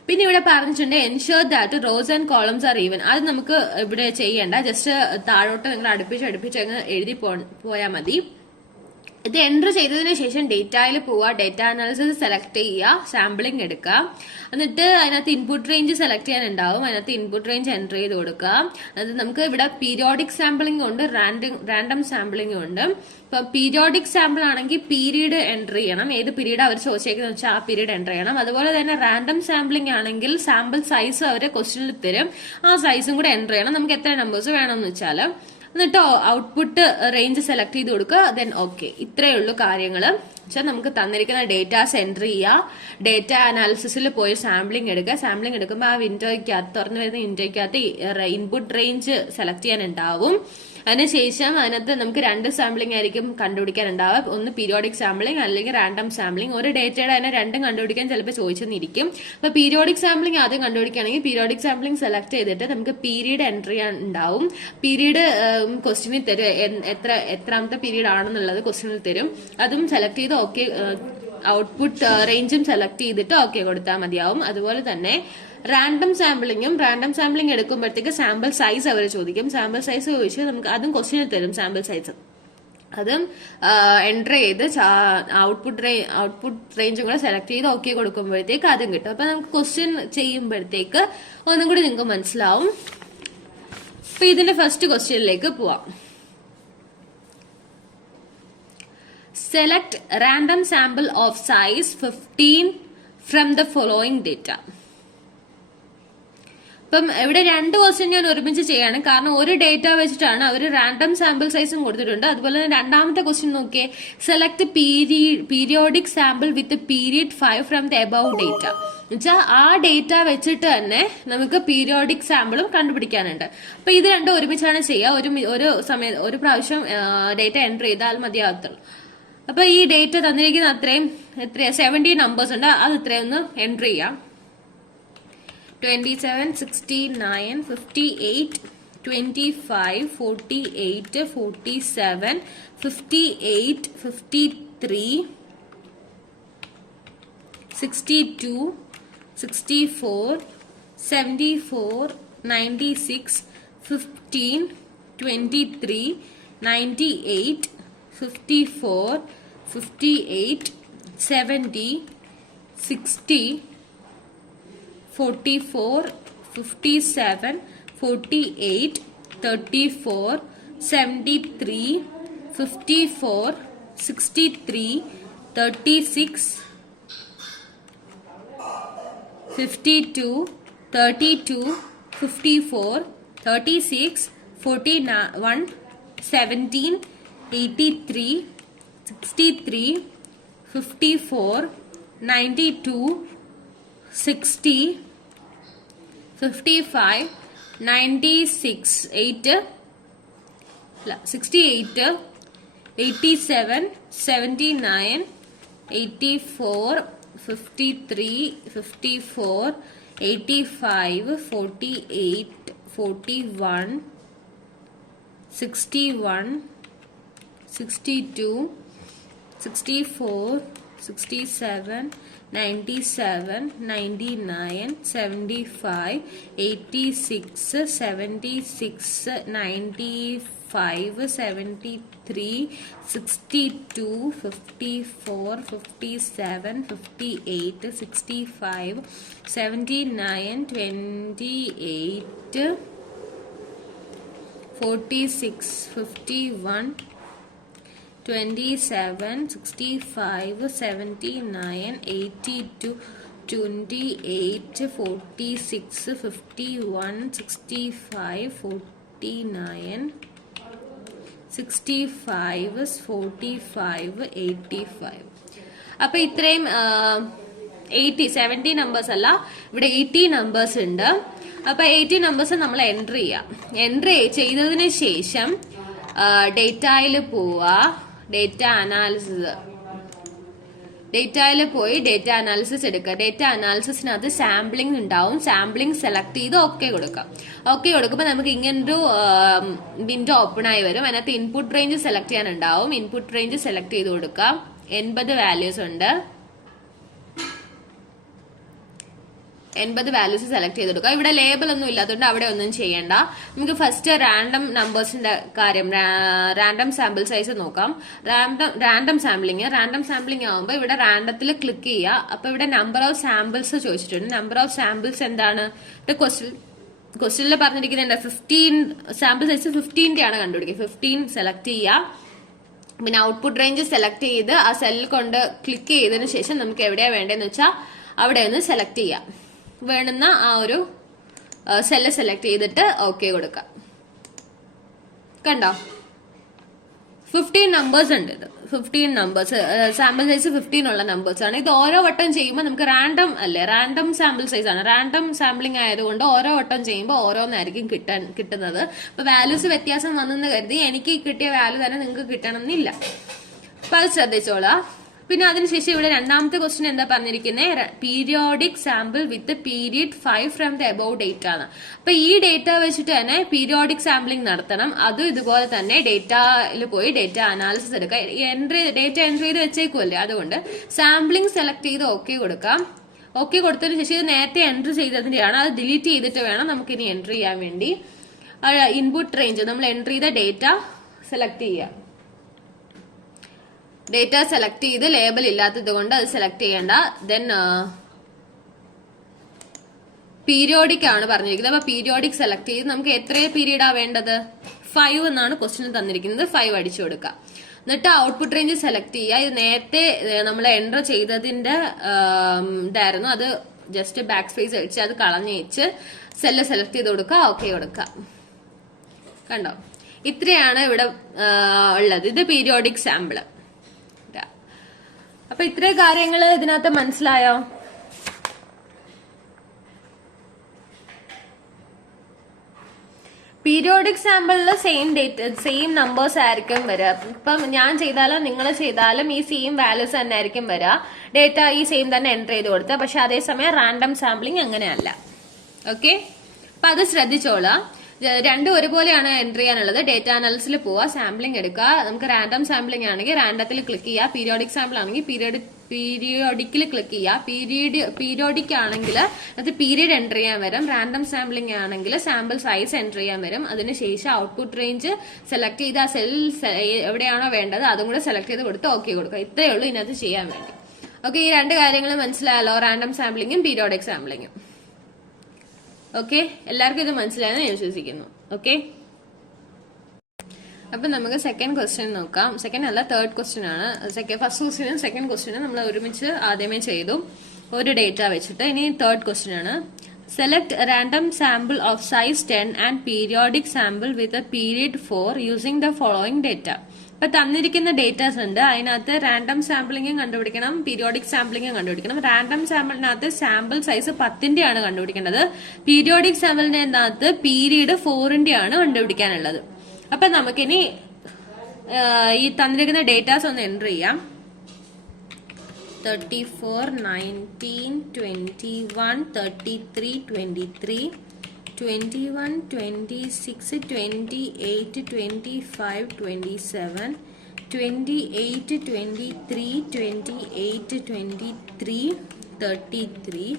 പിന്നെ ഇവിടെ പറഞ്ഞിട്ടുണ്ട് ensure that rose and columns R even. അത് നമുക്ക് ഇവിടെ ചെയ്യേണ്ട, ജസ്റ്റ് താഴോട്ട് നിങ്ങൾ അടുപ്പിച്ച് അങ്ങ് എഴുതി പോയാൽ മതി. ഇത് എൻ്റർ ചെയ്തതിന് ശേഷം ഡേറ്റയിൽ പോവുക, ഡേറ്റ അനാലിസിസ് സെലക്ട് ചെയ്യുക, സാമ്പിളിംഗ് എടുക്കുക, എന്നിട്ട് അതിനകത്ത് ഇൻപുട്ട് റേഞ്ച് സെലക്ട് ചെയ്യാനുണ്ടാവും. അതിനകത്ത് ഇൻപുട്ട് റേഞ്ച് എൻ്റർ ചെയ്ത് കൊടുക്കുക. അത് നമുക്ക് ഇവിടെ പീരിയോഡിക് സാമ്പിളിംഗ് ഉണ്ട്, റാൻഡം സാമ്പിളിംഗ് ഉണ്ട്. ഇപ്പൊ പീരിയോഡിക് സാമ്പിൾ ആണെങ്കിൽ പീരീഡ് എൻ്റർ ചെയ്യണം, ഏത് പീരീഡ് അവർ ചോദിച്ചേക്കുന്നത് വെച്ചാൽ ആ പീരീഡ് എൻ്റർ ചെയ്യണം. അതുപോലെ തന്നെ റാൻഡം സാമ്പിളിംഗ് ആണെങ്കിൽ സാമ്പിൾ സൈസ് അവർ ക്വസ്റ്റ്യനിൽ തരും, ആ സൈസും കൂടെ എൻ്റർ ചെയ്യണം, നമുക്ക് എത്ര നമ്പേഴ്സ് വേണമെന്ന് വെച്ചാൽ. എന്നിട്ട് ഔട്ട്പുട്ട് റേഞ്ച് സെലക്ട് ചെയ്ത് കൊടുക്കുക, ദെൻ ഓക്കെ. ഇത്രയേ ഉള്ളൂ കാര്യങ്ങൾ. വെച്ചാൽ നമുക്ക് തന്നിരിക്കുന്ന ഡേറ്റാസ് എൻ്റർ ചെയ്യുക, ഡേറ്റ അനാലിസിസിൽ പോയി സാമ്പിളിംഗ് എടുക്കുക. സാമ്പിളിംഗ് എടുക്കുമ്പോൾ ആ വിൻഡോയ്ക്കകത്ത് തുറന്നു വരുന്ന വിൻഡോയ്ക്കകത്ത് ഇൻപുട്ട് റേഞ്ച് സെലക്ട് ചെയ്യാനുണ്ടാവും. അതിനുശേഷം അതിനകത്ത് നമുക്ക് 2 സാമ്പിളിംഗ് ആയിരിക്കും കണ്ടുപിടിക്കാനുണ്ടാവുക, ഒന്ന് പീരിയോഡിക് സാമ്പിളിംഗ് അല്ലെങ്കിൽ റാൻഡം സാമ്പിളിംഗ്. ഒരു ഡേറ്റയുടെ തന്നെ രണ്ടും കണ്ടുപിടിക്കാൻ ചിലപ്പോൾ ചോദിച്ചെന്നിരിക്കും. അപ്പൊ പീരിയോഡിക് സാമ്പിളിംഗ് ആദ്യം കണ്ടുപിടിക്കുകയാണെങ്കിൽ പീരിയോഡിക് സാമ്പിളിംഗ് സെലക്ട് ചെയ്തിട്ട് നമുക്ക് പീരീഡ് എൻ്റർ ചെയ്യാൻ ഉണ്ടാവും. പീരീഡ് ക്വസ്റ്റ്യനിൽ തരും, എത്രാമത്തെ പീരീഡ് ആണെന്നുള്ളത് ക്വസ്റ്റ്യനിൽ തരും. അതും സെലക്ട് ചെയ്ത് ഓക്കെ, ഔട്ട്പുട്ട് റേഞ്ചും സെലക്ട് ചെയ്തിട്ട് ഓക്കെ കൊടുത്താൽ മതിയാവും. അതുപോലെ തന്നെ റാൻഡം സാമ്പിളിംഗ് എടുക്കുമ്പോഴത്തേക്ക് സാമ്പിൾ സൈസ് അവർ ചോദിക്കും. സാമ്പിൾ സൈസ് ചോദിച്ച് നമുക്ക് അതും ക്വസ്റ്റ്യനിൽ തരും സാമ്പിൾ സൈസ്. അതും എൻ്റർ ചെയ്ത് ഔട്ട്പുട്ട് റേഞ്ചും കൂടെ സെലക്ട് ചെയ്ത് ഓക്കെ കൊടുക്കുമ്പോഴത്തേക്ക് അതും കിട്ടും. അപ്പൊ നമുക്ക് ക്വസ്റ്റ്യൻ ചെയ്യുമ്പോഴത്തേക്ക് ഒന്നും കൂടി നിങ്ങൾക്ക് മനസ്സിലാവും. അപ്പൊ ഇതിന്റെ ഫസ്റ്റ് ക്വസ്റ്റ്യനിലേക്ക് പോവാം. Select random sample of size 15 from the following data. ഇപ്പം ഇവിടെ 2 ക്വസ്റ്റ്യൻ ഞാൻ ഒരുമിച്ച് ചെയ്യാണ്, കാരണം ഒരു ഡേറ്റ വെച്ചിട്ടാണ് അവർ റാൻഡം സാമ്പിൾ സൈസും കൊടുത്തിട്ടുണ്ട്. അതുപോലെ തന്നെ രണ്ടാമത്തെ ക്വസ്റ്റ്യൻ നോക്കിയേ, select periodic sample with period 5 from the above data. എന്നുവെച്ചാൽ ആ ഡേറ്റ വെച്ചിട്ട് തന്നെ നമുക്ക് പീരിയോഡിക് സാമ്പിളും കണ്ടുപിടിക്കാനുണ്ട്. അപ്പൊ ഇത് രണ്ടും ഒരുമിച്ചാണ് ചെയ്യുക. ഒരു പ്രാവശ്യം ഡേറ്റ എൻ്റർ ചെയ്താൽ മതിയാകത്തുള്ളൂ. അപ്പൊ ഈ ഡേറ്റ തന്നിരിക്കുന്ന എത്രയാ 70 നമ്പേഴ്സ് ഉണ്ട്, അത് ഇത്രയൊന്ന് എൻ്റർ ചെയ്യാം. 27, 69, 58, 25, 48, 47, 58, 53, 62, 64, 74, 96, 15, 23, 98, 54, 58, 70, 60, 44, 57, 48, 34, 73, 54, 63, 36, 52, 32, 54, 36, 41, 17, 83, 63, 54, 92, 60, 55, 96, 68, 87, 79, 84, 53, 54, 85, 48, 41, 61, 62, 64, 67, 97, 99, 75, 86, 76, 95, 73, 62, 54, 57, 58, 65, 79, 28, 46, 51, 27, 65, 79, 82, 28, 46, 51, 65, 49, 65, 45, 85. അപ്പൊ ഇത്രയും 70 നമ്പേഴ്സ് അല്ല, ഇവിടെ 80 നമ്പേഴ്സ് ഉണ്ട്. അപ്പൊ 80 നമ്പേഴ്സ് നമ്മൾ എൻട്രി ചെയ്യാം. എൻട്രി ചെയ്തതിന് ശേഷം ഡേറ്റയിൽ പോവാ, ഡേറ്റയിൽ പോയി ഡേറ്റ അനാലിസിസ് എടുക്കുക. ഡേറ്റ അനാലിസിസിനകത്ത് സാമ്പിളിംഗ് ഉണ്ടാവും, സാമ്പിളിംഗ് സെലക്ട് ചെയ്ത് ഓക്കെ കൊടുക്കാം. ഓക്കെ കൊടുക്കുമ്പോൾ നമുക്ക് ഇങ്ങനൊരു വിൻഡോ ഓപ്പൺ ആയി വരും. അതിനകത്ത് ഇൻപുട്ട് റേഞ്ച് സെലക്ട് ചെയ്യാനുണ്ടാവും. ഇൻപുട്ട് റേഞ്ച് സെലക്ട് ചെയ്ത് കൊടുക്കാം. 80 വാല്യൂസ് ഉണ്ട്. 80 വാല്യൂസ് സെലക്ട് ചെയ്തെടുക്കുക. ഇവിടെ ലേബൽ ഒന്നും ഇല്ലാത്തതുകൊണ്ട് അവിടെ ഒന്നും ചെയ്യേണ്ട. നമുക്ക് ഫസ്റ്റ് റാൻഡം നമ്പേഴ്സിന്റെ കാര്യം, റാൻഡം സാമ്പിൾ സൈസ് നോക്കാം. റാൻഡം സാമ്പിളിംഗ് ആവുമ്പോൾ ഇവിടെ റാൻഡത്തിൽ ക്ലിക്ക് ചെയ്യുക. അപ്പൊ ഇവിടെ നമ്പർ ഓഫ് സാമ്പിൾസ് ചോദിച്ചിട്ടുണ്ട്. നമ്പർ ഓഫ് സാമ്പിൾസ് എന്താണ്? ക്വസ്റ്റ്യനിൽ പറഞ്ഞിരിക്കുന്നത് 15 സാമ്പിൾ സൈസ് 15 ആണ് കണ്ടുപിടിക്കുക. 15 സെലക്ട് ചെയ്യുക. പിന്നെ ഔട്ട്പുട്ട് റേഞ്ച് സെലക്ട് ചെയ്ത് ആ സെല്ലിൽ കൊണ്ട് ക്ലിക്ക് ചെയ്തതിനു ശേഷം നമുക്ക് എവിടെയാ വേണ്ടതെന്ന് വെച്ചാൽ അവിടെ ഒന്ന് സെലക്ട് ചെയ്യാം. വേണ്ടുന്ന ആ ഒരു സെല്ല് സെലക്ട് ചെയ്തിട്ട് ഓക്കെ കൊടുക്കാം. കണ്ടോ, 15 നമ്പേഴ്സ് ഉണ്ട്. ഇത് 15 നമ്പേഴ്സ്, സാമ്പിൾ സൈസ് 15 ഉള്ള നമ്പേഴ്സ് ആണ്. ഇത് ഓരോ വട്ടം ചെയ്യുമ്പോൾ നമുക്ക് റാൻഡം അല്ലേ, റാൻഡം സാമ്പിൾ സൈസ് ആണ്. റാൻഡം സാമ്പിളിംഗ് ആയതുകൊണ്ട് ഓരോ വട്ടം ചെയ്യുമ്പോൾ ഓരോന്നായിരിക്കും കിട്ടുന്നത്. അപ്പൊ വാല്യൂസ് വ്യത്യാസം വന്നെന്ന് കരുതി എനിക്ക് കിട്ടിയ വാല്യൂ തന്നെ നിങ്ങൾക്ക് കിട്ടണം എന്നില്ല. അപ്പൊ അത് ശ്രദ്ധിച്ചോളാം. പിന്നെ അതിനുശേഷം ഇവിടെ രണ്ടാമത്തെ ക്വസ്റ്റ്യൻ എന്താ പറഞ്ഞിരിക്കുന്നത്? Periodic sample with period 5 from the above data ആണ്. അപ്പൊ ഈ ഡേറ്റ വെച്ചിട്ട് തന്നെ പീരിയോഡിക് സാമ്പിളിംഗ് നടത്തണം. അതും ഇതുപോലെ തന്നെ ഡേറ്റയിൽ പോയി ഡേറ്റ അനാലിസിസ് എടുക്കുക. ഡേറ്റ എൻട്രി ചെയ്ത് വെച്ചേക്കുമല്ലേ, അതുകൊണ്ട് സാമ്പിളിംഗ് സെലക്ട് ചെയ്ത് ഓക്കെ കൊടുക്കാം. ഓക്കെ കൊടുത്തതിന് ശേഷം ഇത് നേരത്തെ എൻട്രി ചെയ്തതിന്റെയാണ്, അത് ഡിലീറ്റ് ചെയ്തിട്ട് വേണം നമുക്ക് ഇനി എൻട്രി ചെയ്യാൻ വേണ്ടി. ഇൻപുട്ട് റേഞ്ച് നമ്മൾ എൻട്രി ചെയ്ത ഡേറ്റ സെലക്ട് ചെയ്യാം. ഡേറ്റ സെലക്ട് ചെയ്ത് ലേബൽ ഇല്ലാത്തത് കൊണ്ട് അത് സെലക്ട് ചെയ്യേണ്ട. ദെൻ പീരിയോഡിക് ആണ് പറഞ്ഞിരിക്കുന്നത്. അപ്പൊ പീരിയോഡിക് സെലക്ട് ചെയ്ത് നമുക്ക് എത്ര പീരീഡാ വേണ്ടത്? 5 എന്നാണ് ക്വസ്റ്റ്യൻ തന്നിരിക്കുന്നത്. 5 അടിച്ചു കൊടുക്കാം. എന്നിട്ട് ഔട്ട്പുട്ട് റേഞ്ച് സെലക്ട് ചെയ്യുക. ഇത് നേരത്തെ നമ്മൾ എൻറ്റർ ചെയ്തതിന്റെ ഇതായിരുന്നു, അത് ജസ്റ്റ് ബാക്ക് സ്പേസ് അടിച്ച് അത് കളഞ്ഞേച്ച് സെല്ല് സെലക്ട് ചെയ്ത് കൊടുക്കുക. ഓക്കെ കൊടുക്കുക. കണ്ടോ, ഇത്രയാണ് ഇവിടെ ഉള്ളത്. ഇത് പീരിയോഡിക് സാമ്പിള്. അപ്പൊ ഇത്രയും കാര്യങ്ങൾ ഇതിനകത്ത് മനസ്സിലായോ? പീരിയോഡിക് സാമ്പിളിൽ സെയിം നമ്പേഴ്സ് ആയിരിക്കും വരിക. ഇപ്പം ഞാൻ ചെയ്താലും നിങ്ങൾ ചെയ്താലും ഈ സെയിം വാല്യൂസ് തന്നെ ആയിരിക്കും വരിക. ഡേറ്റ ഈ സെയിം തന്നെ എൻറ്റർ ചെയ്ത് കൊടുത്ത. പക്ഷെ അതേസമയം റാൻഡം സാമ്പിളിങ് അങ്ങനെയല്ല. ഓക്കെ, അപ്പൊ അത് ശ്രദ്ധിച്ചോളാം. രണ്ടും ഒരുപോലെയാണ് എൻട്രി ചെയ്യാനുള്ളത്. ഡേറ്റ അനാലിസിൽ പോവുക, സാമ്പിളിംഗ് എടുക്കുക. നമുക്ക് റാൻഡം സാമ്പിളിംഗ് ആണെങ്കിൽ റാൻഡത്തിൽ ക്ലിക്ക് ചെയ്യുക. പീരിയോഡിക് സാമ്പിൾ ആണെങ്കിൽ പീരിയോഡിക്കിൽ ക്ലിക്ക് ചെയ്യുക. പീരിയോഡിക് ആണെങ്കിൽ അത് പീരീഡ് എൻറ്റർ ചെയ്യാൻ വരും. റാൻഡം സാമ്പിളിംഗ് ആണെങ്കിൽ സാമ്പിൾ സൈസ് എൻറ്റർ ചെയ്യാൻ വരും. അതിനുശേഷം ഔട്ട്പുട്ട് റേഞ്ച് സെലക്ട് ചെയ്ത് ആ സെൽ എവിടെയാണോ വേണ്ടത് അതും കൂടെ സെലക്ട് ചെയ്ത് കൊടുത്ത് ഓക്കെ കൊടുക്കുക. ഇത്രയേ ഉള്ളൂ ഇതിനകത്ത് ചെയ്യാൻ വേണ്ടി. ഓക്കെ, ഈ രണ്ട് കാര്യങ്ങൾ മനസ്സിലായല്ലോ, റാൻഡം സാമ്പിളിങ്ങും പീരിയോഡിക് സാമ്പിളിങ്ങും. ഓക്കെ, എല്ലാവർക്കും ഇത് മനസ്സിലായെന്ന് ഞാൻ വിശ്വസിക്കുന്നു. ഓക്കെ, അപ്പൊ നമുക്ക് സെക്കൻഡ് ക്വസ്റ്റ്യൻ നോക്കാം. സെക്കൻഡ് അല്ല, തേർഡ് ക്വസ്റ്റ്യൻ ആണ്. ഫസ്റ്റ് ക്വസ്റ്റ്യനും സെക്കൻഡ് ക്വസ്റ്റ്യനും നമ്മൾ ഒരുമിച്ച് ആദ്യമേ ചെയ്തു, ഒരു ഡേറ്റ വെച്ചിട്ട്. ഇനി തേർഡ് ക്വസ്റ്റ്യൻ ആണ്. Select random sample of size 10 and periodic sample with a period 4 using the following data. ഇപ്പൊ തന്നിരിക്കുന്ന ഡേറ്റാസ് ഉണ്ട്, അതിനകത്ത് റാൻഡം സാമ്പിളിംഗും കണ്ടുപിടിക്കണം, പീരിയോഡിക് സാമ്പിളിംഗും കണ്ടുപിടിക്കണം. റാൻഡം സാമ്പിളിനകത്ത് സാമ്പിൾ സൈസ് 10 ആണ് കണ്ടുപിടിക്കേണ്ടത്. പീരിയോഡിക് സാമ്പിളിന്റെ അകത്ത് പീരീഡ് 4 ആണ് കണ്ടുപിടിക്കാനുള്ളത്. അപ്പൊ നമുക്കിനി ഈ തന്നിരിക്കുന്ന ഡേറ്റാസ് ഒന്ന് എൻറ്റർ ചെയ്യാം. 34, 19, 21, 33, 23, 21, 26, 28, 25, 27, 28, 23, 28, 23, 33,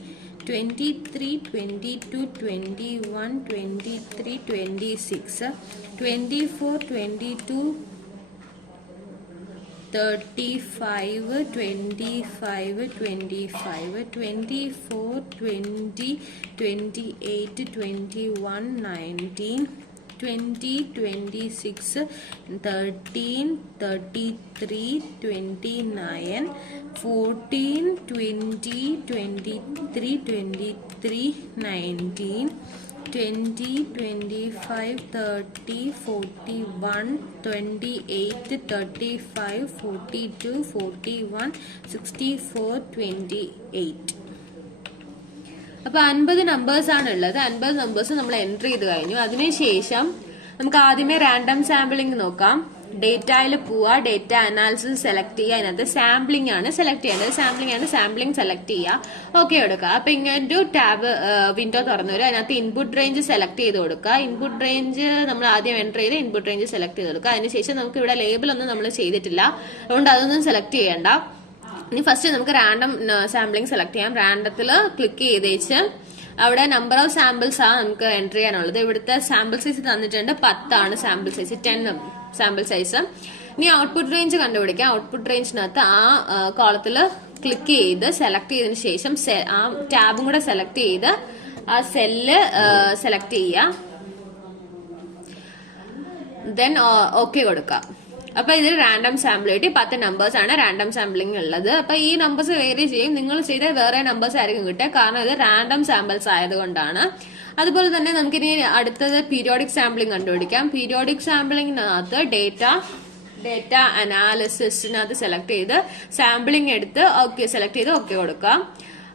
23, 22, 21, 23, 26, 24, 22, 35, 25, 25, 24, 20, 28, 21, 19, 20, 26, 13, 33, 29, 14, 20, 23, 23, 19, 20, 25, 30, 41, 28, 35, 42, 41, 64, 28. അപ്പൊ 50 നമ്പേഴ്സ് ആണ് ഉള്ളത്. 50 നമ്പേഴ്സ് നമ്മൾ എൻട്രി ചെയ്ത് കഴിഞ്ഞു. അതിനുശേഷം നമുക്ക് ആദ്യമേ റാൻഡം സാമ്പിളിംഗ് നോക്കാം. ഡേറ്റയിൽ പോവുക, ഡേറ്റ അനാലിസിസ് സെലക്ട് ചെയ്യുക. അതിനകത്ത് സാമ്പിളിംഗ് ആണ് സെലക്ട് ചെയ്യേണ്ടത്. സാമ്പിളിംഗ് സെലക്ട് ചെയ്യുക, ഓക്കെ കൊടുക്കുക. അപ്പൊ ഇങ്ങനൊരു ടാബ് വിൻഡോ തുറന്നു വരും. അതിനകത്ത് ഇൻപുട്ട് റേഞ്ച് സെലക്ട് ചെയ്ത് കൊടുക്കുക. ഇൻപുട്ട് റേഞ്ച് നമ്മൾ ആദ്യം എൻട്രി ചെയ്ത് ഇൻപുട്ട് റേഞ്ച് സെലക്ട് ചെയ്ത് കൊടുക്കുക. അതിനുശേഷം നമുക്ക് ഇവിടെ ലേബൽ ഒന്നും നമ്മൾ ചെയ്തിട്ടില്ല, അതുകൊണ്ട് അതൊന്നും സെലക്ട് ചെയ്യേണ്ട. ഇനി ഫസ്റ്റ് നമുക്ക് റാൻഡം സാമ്പിളിംഗ് സെലക്ട് ചെയ്യാം. റാൻഡത്തിൽ ക്ലിക്ക് ചെയ്തേച്ച് അവിടെ നമ്പർ ഓഫ് സാമ്പിൾസ് ആണ് നമുക്ക് എൻട്രി ചെയ്യാനുള്ളത്. ഇവിടുത്തെ സാമ്പിൾ സൈസ് തന്നിട്ടുണ്ട് 10 സാമ്പിൾ സൈസ്, 10 സാമ്പിൾ സൈസ്. ഇനി ഔട്ട്പുട്ട് റേഞ്ച് കണ്ടുപിടിക്കാം. ഔട്ട്പുട്ട് റേഞ്ചിനകത്ത് ആ കോളത്തിൽ ക്ലിക്ക് ചെയ്ത് സെലക്ട് ചെയ്തതിനു ശേഷം ആ ടാബും കൂടെ സെലക്ട് ചെയ്ത് ആ സെല്ല് സെലക്ട് ചെയ്യുക. ദെൻ ഓക്കെ കൊടുക്കാം. അപ്പൊ ഇതിൽ റാൻഡം സാമ്പിളിറ്റി 10 നമ്പേഴ്സ് ആണ് റാൻഡം സാമ്പിളിംഗ് ഉള്ളത്. അപ്പൊ ഈ നമ്പേഴ്സ് വേരി ചെയ്യും. നിങ്ങൾ ചെയ്ത വേറെ നമ്പേഴ്സ് ആയിരിക്കും കിട്ടുക, കാരണം ഇത് റാൻഡം സാമ്പിൾസ് ആയതുകൊണ്ടാണ്. അതുപോലെ തന്നെ നമുക്കിനി അടുത്തത് പീരിയോഡിക് സാമ്പിളിംഗ് കണ്ടുപിടിക്കാം. പീരിയോഡിക് സാമ്പിളിംഗിനകത്ത് ഡേറ്റ അനാലിസിസിനകത്ത് സെലക്ട് ചെയ്ത് സാമ്പിളിംഗ് എടുത്ത് ഓക്കെ സെലക്ട് ചെയ്ത് ഓക്കെ കൊടുക്കാം.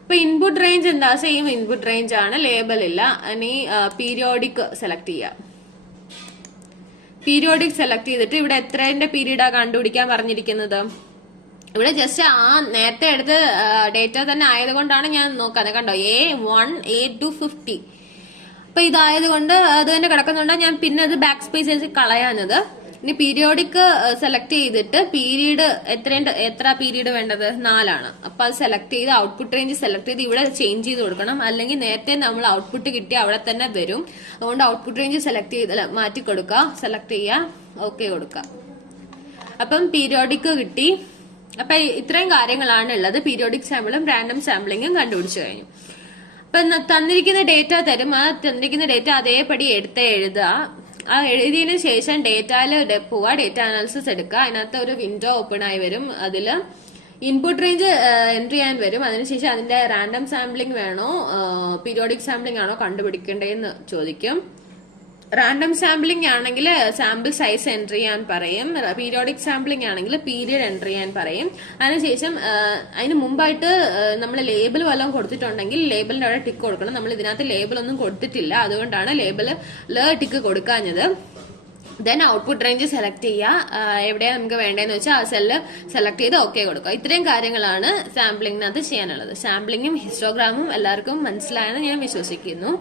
അപ്പൊ ഇൻപുട്ട് റേഞ്ച് എന്താ, സെയിം ഇൻപുട്ട് റേഞ്ച് ആണ്, ലേബൽ ഇല്ല. ഇനി പീരിയോഡിക് സെലക്ട് ചെയ്യാം. പീരിയോഡിക് സെലക്ട് ചെയ്തിട്ട് ഇവിടെ എത്രന്റെ പീരീഡാ കണ്ടുപിടിക്കാൻ പറഞ്ഞിരിക്കുന്നത്. ഇവിടെ ജസ്റ്റ് ആ നേരത്തെ എടുത്ത് ഡേറ്റ തന്നെ ആയതുകൊണ്ടാണ് ഞാൻ നോക്കാതെ. കണ്ടോ, A1 A2 50. അപ്പൊ ഇതായതുകൊണ്ട് അത് തന്നെ കിടക്കുന്നുണ്ടാണ് ഞാൻ പിന്നെ അത് ബാക്ക് സ്പേസ് കളയാഞ്ഞത്. ഇനി പീരിയോഡിക് സെലക്ട് ചെയ്തിട്ട് പീരീഡ് എത്ര പീരീഡ് വേണ്ടത്, 4 ആണ്. അപ്പൊ അത് സെലക്ട് ചെയ്ത് ഔട്ട്പുട്ട് റേഞ്ച് സെലക്ട് ചെയ്ത് ഇവിടെ ചേഞ്ച് ചെയ്ത് കൊടുക്കണം. അല്ലെങ്കിൽ നേരത്തെ നമ്മൾ ഔട്ട്പുട്ട് കിട്ടി അവിടെ തന്നെ വരും. അതുകൊണ്ട് ഔട്ട്പുട്ട് റേഞ്ച് സെലക്ട് ചെയ്ത് മാറ്റി കൊടുക്കുക, സെലക്ട് ചെയ്യുക, ഓക്കെ കൊടുക്കുക. അപ്പം പീരിയോഡിക് കിട്ടി. അപ്പൊ ഇത്രയും കാര്യങ്ങളാണ് ഉള്ളത്. പീരിയോഡിക് സാമ്പിളും റാൻഡം സാമ്പിളിങ്ങും കണ്ടുപിടിച്ചു കഴിഞ്ഞു. അപ്പൊ തന്നിരിക്കുന്ന ഡേറ്റ തരും. ആ തന്നിരിക്കുന്ന ഡേറ്റ അതേപടി എഴുതുക. ആ എഴുതിയതിനു ശേഷം ഡേറ്റയിൽ പോവുക, ഡേറ്റ അനാലിസിസ് എടുക്കുക. അതിനകത്ത് ഒരു വിൻഡോ ഓപ്പൺ ആയി വരും. അതിൽ ഇൻപുട്ട് റേഞ്ച് എൻട്രി ചെയ്യാൻ വരും. അതിനുശേഷം അതിന്റെ റാൻഡം സാമ്പിളിംഗ് വേണോ പീരിയോഡിക് സാമ്പിളിംഗ് ആണോ കണ്ടുപിടിക്കേണ്ടതെന്ന് ചോദിക്കും. റാൻഡം സാമ്പിളിംഗ് ആണെങ്കിൽ സാമ്പിൾ സൈസ് എൻട്രി ചെയ്യാൻ പറയും. പീരിയോഡിക് സാമ്പിളിംഗ് ആണെങ്കിൽ പീരിയഡ് എൻട്രി ചെയ്യാൻ പറയും. അതിനുശേഷം അതിന് മുമ്പായിട്ട് നമ്മൾ ലേബൽ വല്ലതും കൊടുത്തിട്ടുണ്ടെങ്കിൽ ലേബലിന്റെ അവിടെ ടിക്ക് കൊടുക്കണം. നമ്മൾ ഇതിനകത്ത് ലേബൽ ഒന്നും കൊടുത്തിട്ടില്ല, അതുകൊണ്ടാണ് ലേബില് ടിക്ക് കൊടുക്കാഞ്ഞത്. ദെൻ ഔട്ട്പുട്ട് റേഞ്ച് സെലക്ട് ചെയ്യുക. എവിടെയാണ് നമുക്ക് വേണ്ടതെന്ന് വെച്ചാൽ ആ സെല്ല് സെലക്ട് ചെയ്ത് ഓക്കെ കൊടുക്കുക. ഇത്രയും കാര്യങ്ങളാണ് സാമ്പിളിങ്ങിനകത്ത് ചെയ്യാനുള്ളത്. സാമ്പിളിങ്ങും ഹിസ്റ്റോഗ്രാമും എല്ലാവർക്കും മനസ്സിലായെന്ന് ഞാൻ വിശ്വസിക്കുന്നു.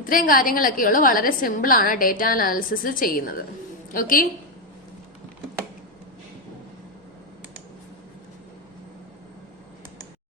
ഇത്രയും കാര്യങ്ങളൊക്കെയുള്ളൂ. വളരെ സിമ്പിൾ ആണ് ഡേറ്റ അനാലിസിസ് ചെയ്യുന്നത്. ഓക്കെ.